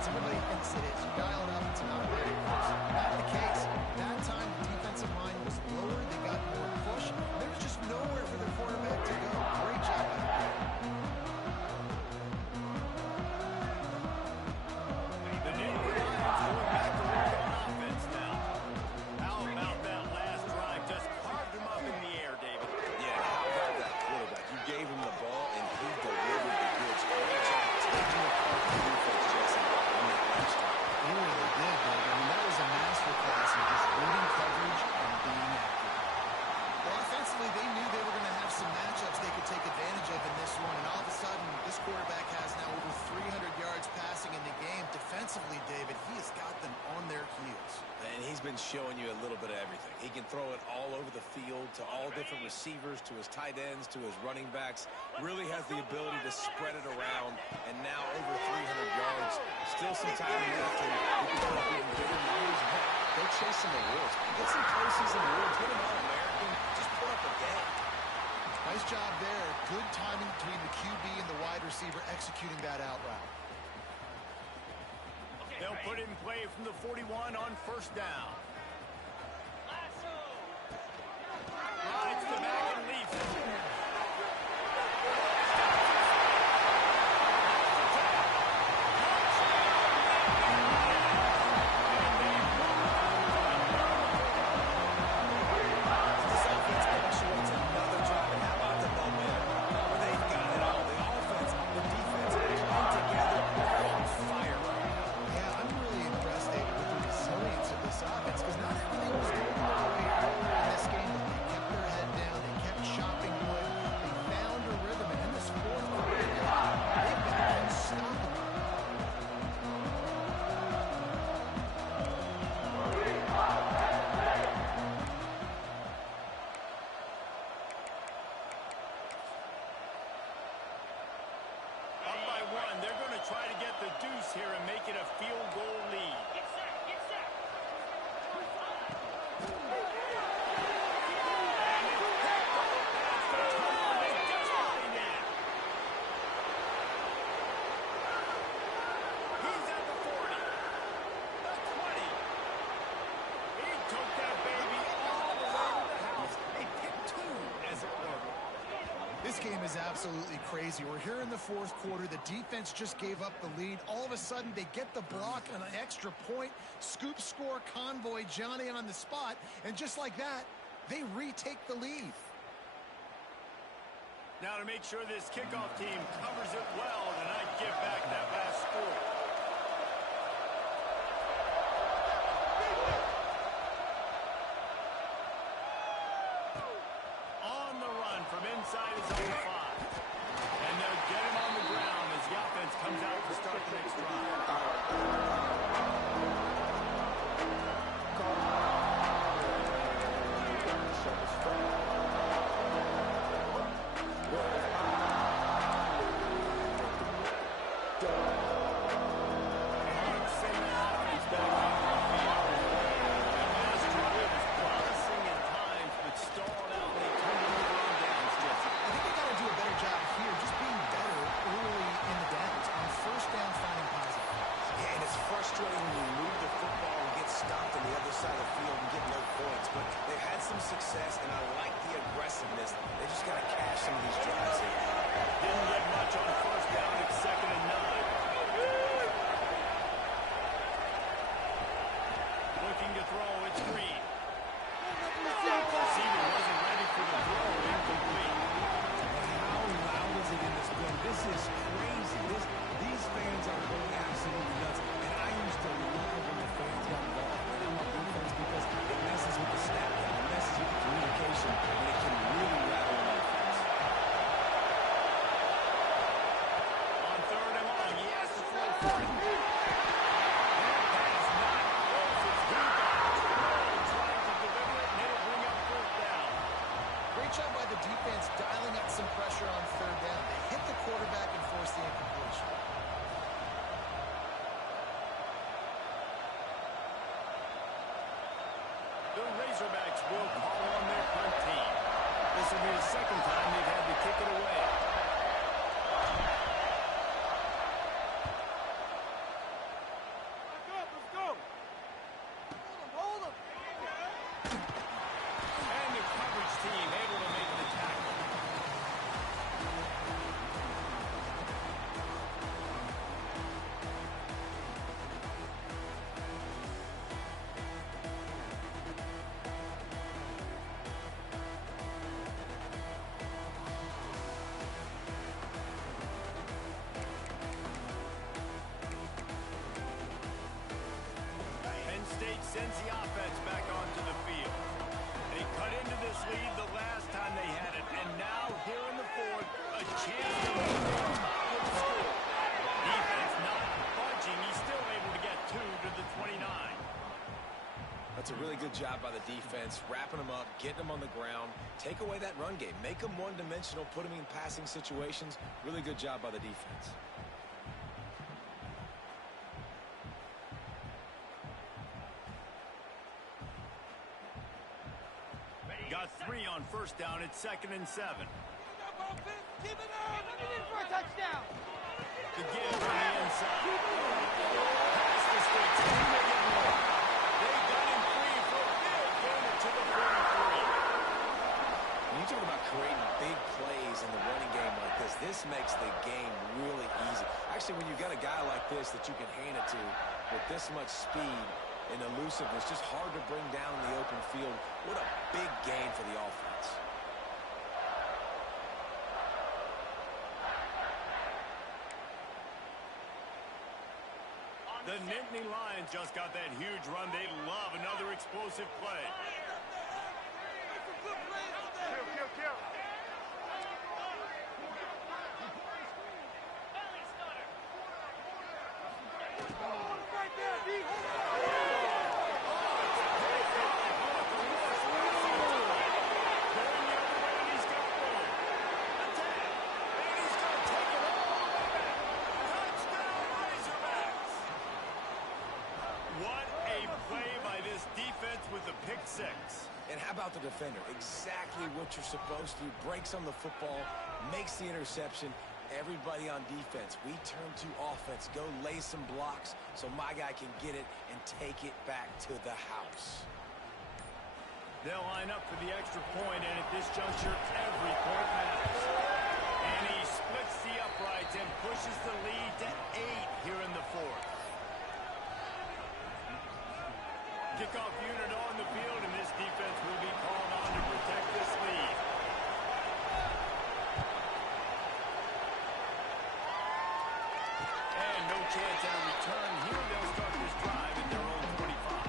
Everybody thinks it is. You dial it up, it's not very close. Not the case. That time, the defensive line was lower. They got more push. There was just nowhere for their quarterback to go. Great job by the The New York Lions going back to work on offense now. How about that last drive? Just carved him up in the air, David. Yeah, how about that quarterback? You gave him the ball, and he delivered the goods. Great job taking apart the defense, Jesse, on that last drive. He really did, Greg. I mean, that was a masterclass in just reading coverage and being accurate. Well, offensively, they knew they were going to have some matchups they could take advantage of in this one, and all of a sudden, this quarterback has now over 300 yards passing in the game. Defensively, David, he has got them on their heels. And he's been showing you a little bit of everything. He can throw it all over the field to all different receivers, to his tight ends, to his running backs. Really has the ability to spread it around, and now over 300 yards. Still some time left, and he can put up even bigger numbers. Heck, go chase some awards. Get some postseason awards. Get them All-American. Just put up a day. Nice job there. Good timing between the QB and the wide receiver executing that out route. They'll put it in play from the 41 on first down. Rides the back and leaves it. This offense punctuates another drive, and how about the momentum? Oh, they've got it all. The offense, the defense, playing together. They're on fire right now. Yeah, I'm really impressed, David, with the resilience of this offense, because not everything was going their way earlier in this game, but they kept their head down, they kept chopping wood, they found a rhythm, and in this 4th quarter, they've been unstoppable. Up by 1. They're going to try to get the deuce here and make it a field goal lead. Get set, get set. He's at the 40. The 20. He took that baby all the way to the house. A pick 2, as it were. This game is absolutely crazy. We're here in the 4th quarter. The defense just gave up the lead. All of a sudden, they get the block on an extra point. Scoop score, convoy, Johnny on the spot. And just like that, they retake the lead. Now to make sure this kickoff team covers it well tonight, give back that last score. On the run from inside his own 5. And they'll get him on the ground. defense comes out to start the next drive. Success, and I like the aggressiveness. They just got to cash some of these drives here. Didn't get much on first down. It's 2nd and 9. Looking to throw. It's Green. Receiver wasn't ready for the throw. Incomplete. How loud is it in this building? This is crazy. These fans are going absolutely nuts. And I used to love when the fans got involved in our defense because it messes with the snap game. It messes with the communication, and it can really rattle an offense. On 3rd and long, he has to throw for it. That pass not close. It's trying to deliver it, and it'll bring up 4th down. Great job by the defense dialing up some pressure on 3rd down. They hit the quarterback and forced the incompletion. The Razorbacks will call on their punt team. This will be the 2nd time they've had to kick it away. Let's go. Hold him. And the coverage team able to make the tackle. Penn State sends the offense back onto the field. They cut into this lead the last time they had it, and now here in the 4th, a chance to move on top of the score. Defense not budging. He's still able to get 2 to the 29. That's a really good job by the defense, wrapping them up, getting them on the ground, take away that run game, make them one-dimensional, put them in passing situations. Really good job by the defense. Got 3 on first down. It's 2nd and 7. Keep it up. Let it in for a touchdown. The give on the inside. Pass the sticks. They got him free for a big gain to the 43. When you talk about creating big plays in the running game like this makes the game really easy. Actually, when you've got a guy like this that you can hand it to with this much speed and elusiveness, just hard to bring down in the open field. What a big gain for the offense. The Nittany Lions just got that huge run. They love another explosive play. Kill. Right there, D. With a pick 6. And how about the defender? Exactly what you're supposed to do. Breaks on the football, makes the interception. Everybody on defense, we turn to offense. Go lay some blocks so my guy can get it and take it back to the house. They'll line up for the extra point, and at this juncture, every point matters. And he splits the uprights and pushes the lead to 8 here in the 4th. Kickoff unit on the field, and this defense will be called on to protect this lead. And no chance at a return here. They'll start this drive at their own 25.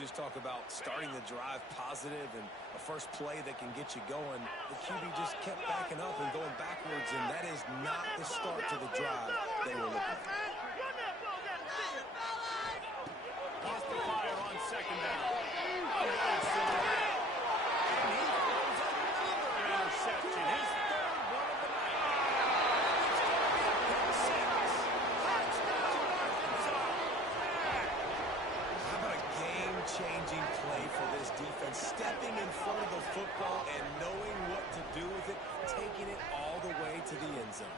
coaches talk about starting the drive positive and a first play that can get you going. The QB just kept backing up and going backwards, and that is not the start to the drive they were looking for. Lost the fire on second down. Unloads to the right. And he throws another interception. His third one of the night. It's going to be a pick six. Touchdown, Arkansas. How about a game-changing play for this defense? Stepping in front of the football and knowing what to do with it, taking it all the way to the end zone.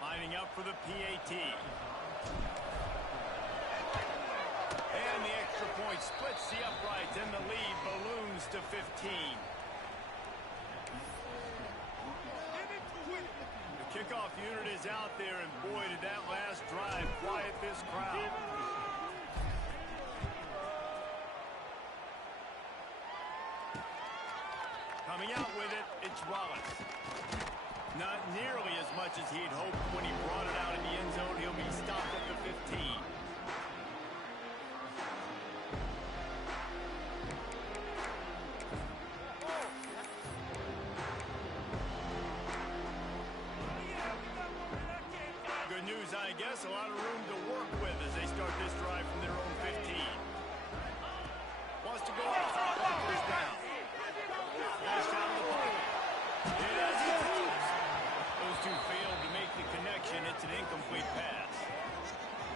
Lining up for the PAT. And the extra point splits the uprights, and the lead balloons to 15. The kickoff unit is out there, and boy, did that last drive quiet this crowd. Coming out with it, it's Wallace. Not nearly as much as he'd hoped when he brought it out in the end zone. He'll be stopped at the 15. Good news, I guess. A lot of room to work with as they start this drive from their own 15. Wants to go out for a first down. Dash out of the pocket. And as he throws, those two failed to make the connection. It's an incomplete pass.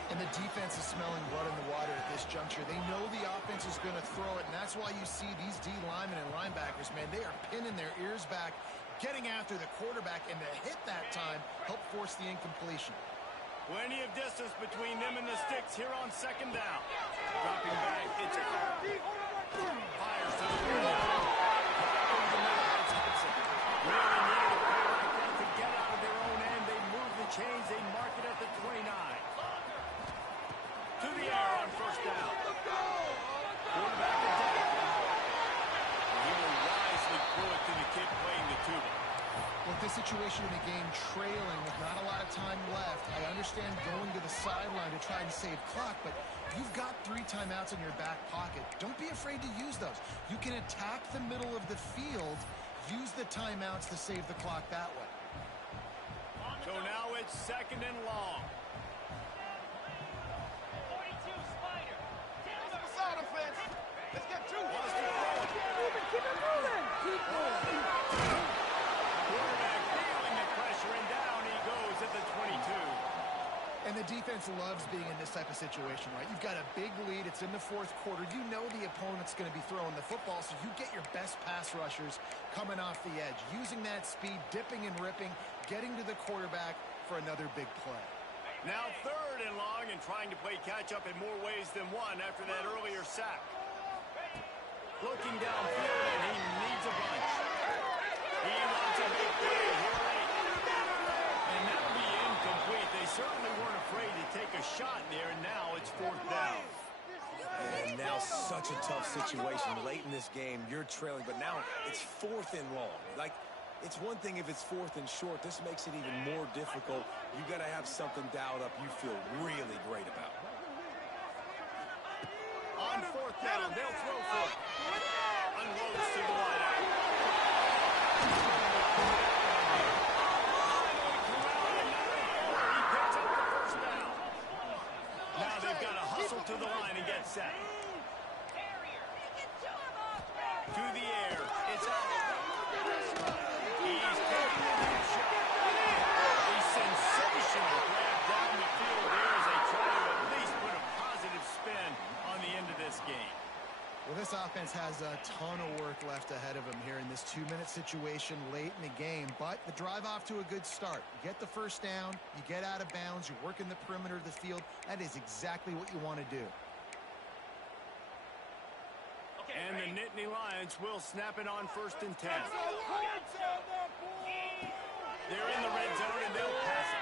And the defense is smelling blood in the water at this juncture. They know the offense is going to throw it, and that's why you see these D linemen and linebackers, man, they are pinning their ears back, getting after the quarterback, and to hit that time, help force the incompletion. Plenty of distance between them and the sticks here on second down. Dropping back, it's out. Fires to the wall. Really needed a play like that to get out of their own end. They move the chains. They mark it at the 29. To the air on first down. Quarterback attack. He will wisely throw it to the kid playing the tuba. With this situation in the game, trailing with not a lot of time left, I understand going to the sideline to try and save clock, but you've got 3 timeouts in your back pocket. Don't be afraid to use those. You can attack the middle of the field, use the timeouts to save the clock that way. So now it's second and long. 42 Spider. Let's get to it. Wants to throw it. Keep it moving. Keep moving. Quarterback feeling the pressure, and down he goes at the 22. And the defense loves being in this type of situation, right? You've got a big lead. It's in the 4th quarter. You know the opponent's going to be throwing the football, so you get your best pass rushers coming off the edge, using that speed, dipping and ripping, getting to the quarterback for another big play. Now third and long, and trying to play catch-up in more ways than one after that earlier sack. Looking downfield, and he needs a bunch. He wants a big play here late. And that'll be incomplete. They certainly weren't afraid to take a shot there, and now it's 4th down. And now such a tough situation late in this game. You're trailing, but now it's 4th and long. Like, it's one thing if it's 4th and short. This makes it even more difficult. You got to have something dialed up you feel really great about. On 4th down, they'll throw for it. Unloads to the wideout. He picks up the first down. Now they've got to hustle to the line and get set. To the air. It's out. He's taking a deep shot. A sensational grab down the field here as they try to at least put a positive spin on the end of this game. Well, this offense has a ton of work left ahead of them here in this 2-minute situation late in the game, but the drive off to a good start. You get the first down, you get out of bounds, you're working the perimeter of the field. That is exactly what you want to do. And the Nittany Lions will snap it on 1st and 10. They're in the red zone, and they'll pass it.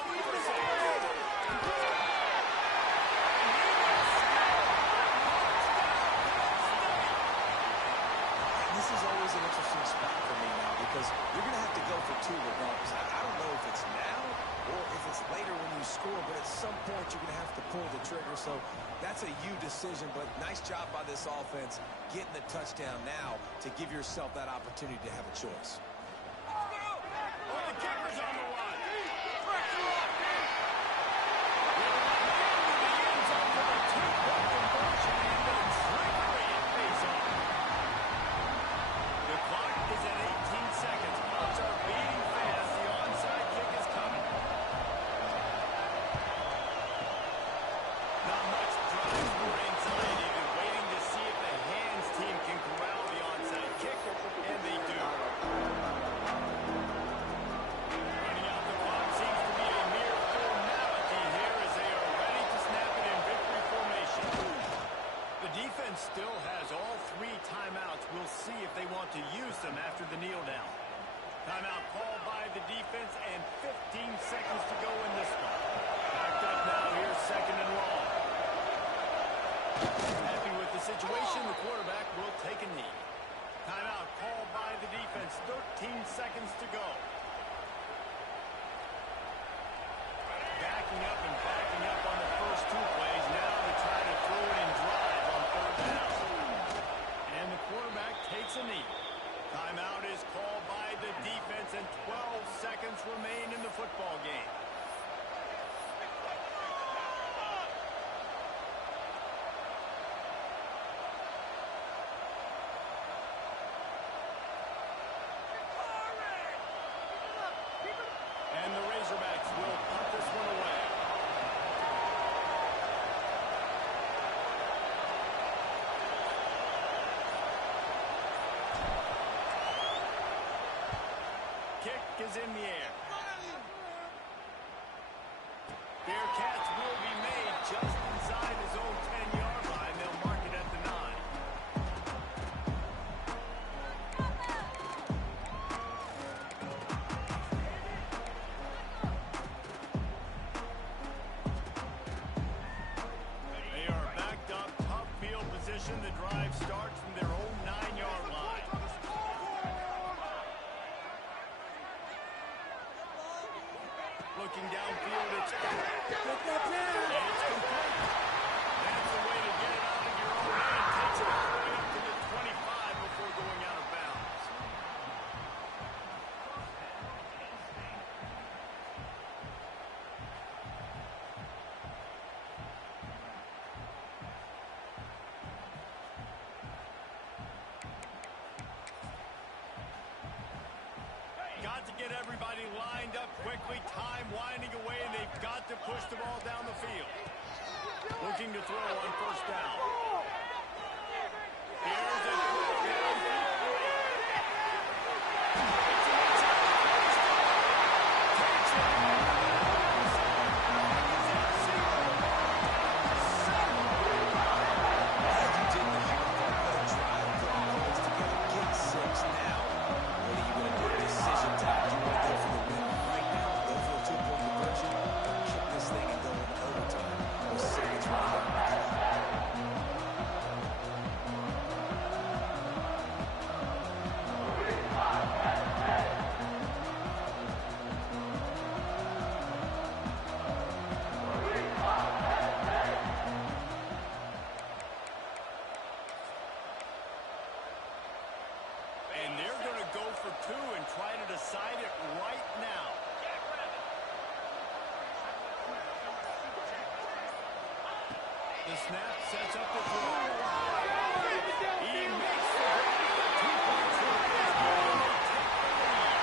Going for 6. This is always an interesting spot for me now because you're going to have to go for 2 regardless. I don't know if it's now or if it's later when you score, but at some point you're going to have to pull the trigger. So that's a you decision, but nice job by this offense getting the touchdown now to give yourself that opportunity to have a choice. Oh, the kicker's on the line. The clock is at 18 seconds. Clocks are beating fast. The onside kick is coming. Not much drive for inside. Even waiting to see if the hands team can corral the onside kick, and they do. Running out the clock seems to be a mere formality here as they are ready to snap it in victory formation. The defense still has all 3 timeouts. We'll see if they want to use them after the kneel down. Timeout called by the defense and 15 seconds to go in this one. Backed up now here, second and long. Happy with the situation, the quarterback will take a knee. Timeout called by the defense, 13 seconds to go. Backing up on the first 2 plays. Now to try to throw it and drive on third down. And the quarterback takes a knee. Timeout is called by the defense and 12 seconds remain in the football game. And the Razorbacks will punt this one away. Kick is in the air. Bearcats will be made just inside his own 10-yard line. They'll mark it at the 9. They are backed up, tough field position. The drive starts from their own 9-yard line. Looking downfield, it's complete. That's the way to get it out of your own end. Takes it all the way up to the 25 before going out of bounds. Got to get everybody lined up quickly. Time winding away, and they've got to push the ball down the field. Looking to throw on first down. Here's a throw downfield. Takes it. You did the hard part, though. Drive, put the points together, get 6 now. What are you going to do? Decision time. You want to go for the win right now, go for a 2-point conversion, or kick this thing and go into overtime with seconds remaining. And they're going to go for 2 and try to decide it right now. The snap sets up the throw. He makes the grab. 2-point try is good, and they take the lead.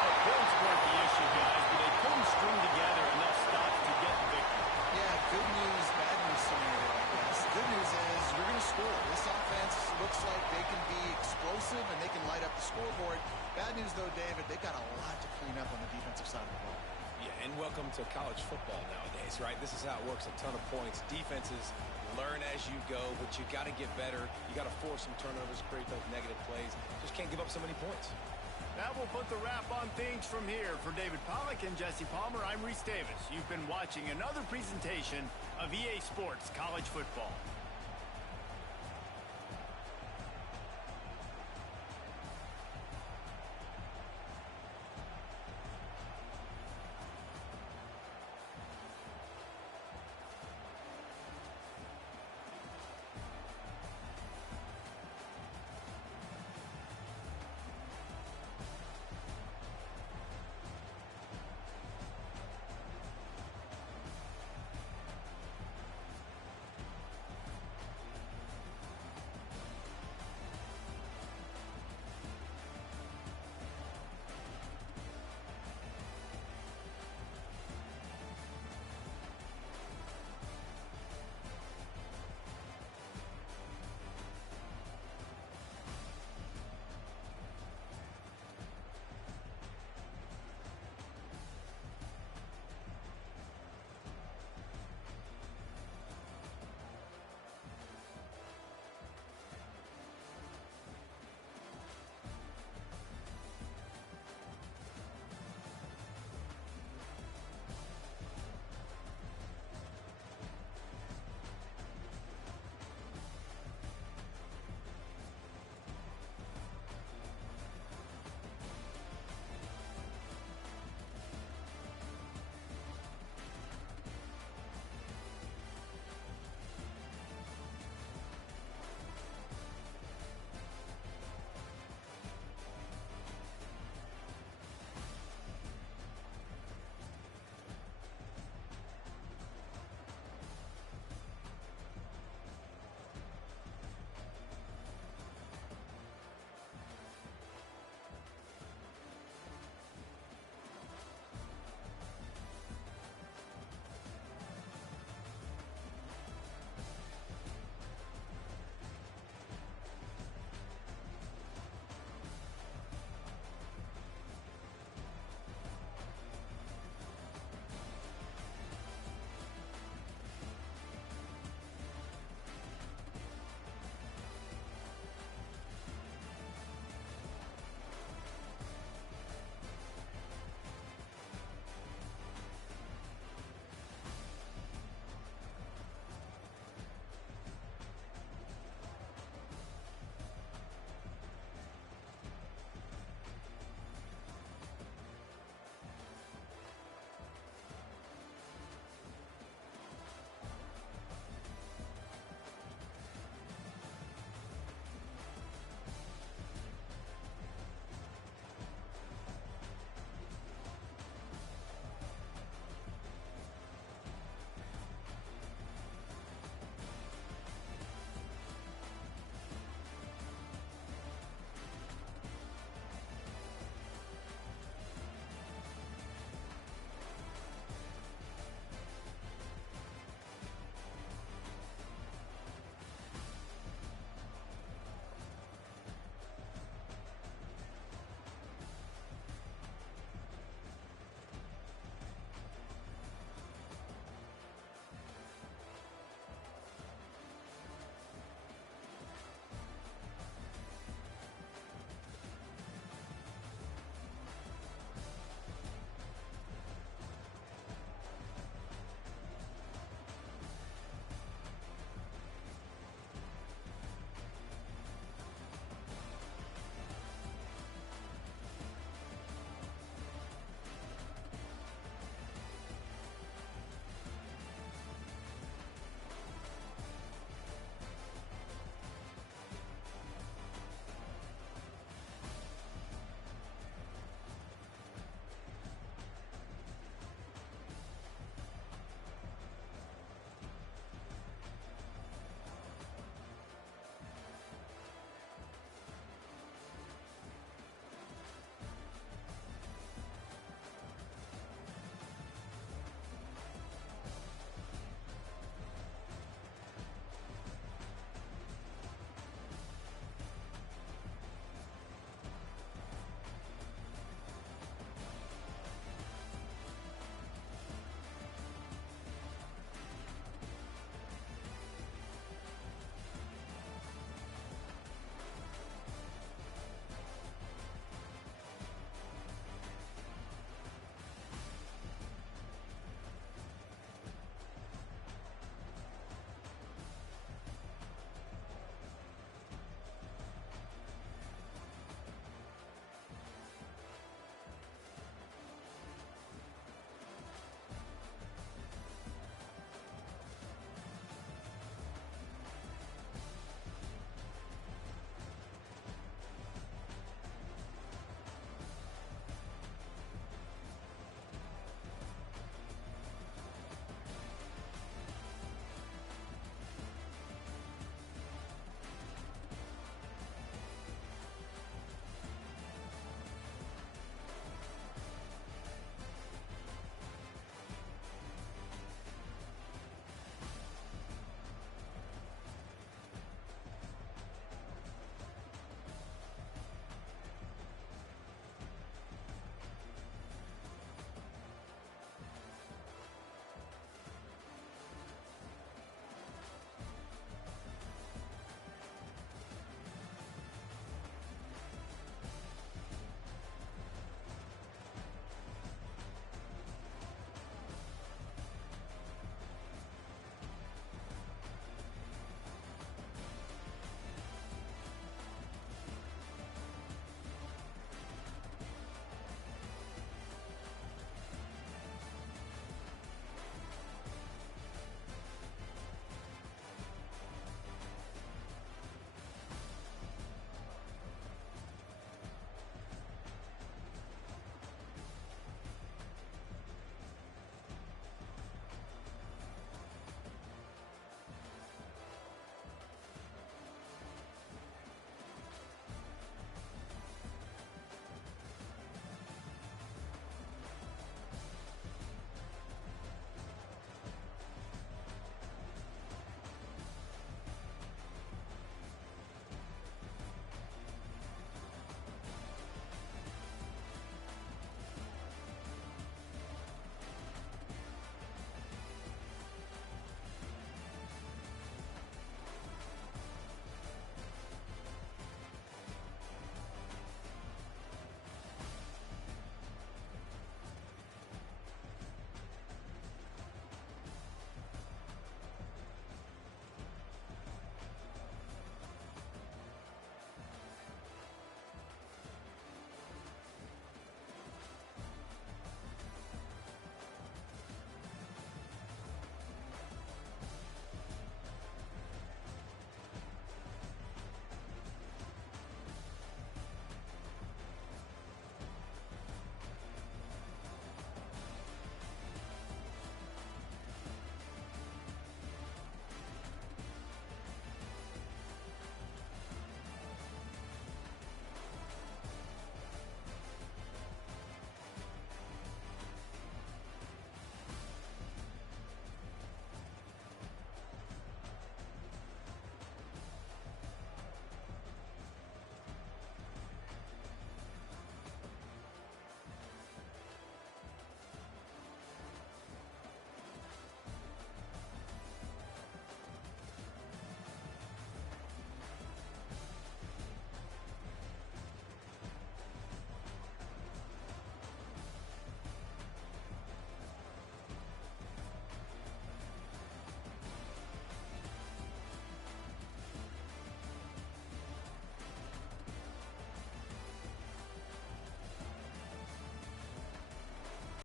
The points weren't the issue, guys, but they couldn't string together enough stops to get the victory. Yeah, good news, bad news scenario, I guess. Good news is you're going to score. This offense looks like they can be explosive and they can light up the scoreboard. Bad news, though, David, they've got a lot to clean up on the defensive side of the ball. Yeah, and welcome to college football nowadays, right? This is how it works, a ton of points. Defenses learn as you go, but you got to get better. You got to force some turnovers, create those negative plays. Just can't give up so many points. That will put the wrap on things from here. For David Pollack and Jesse Palmer, I'm Reese Davis. You've been watching another presentation of EA Sports College Football.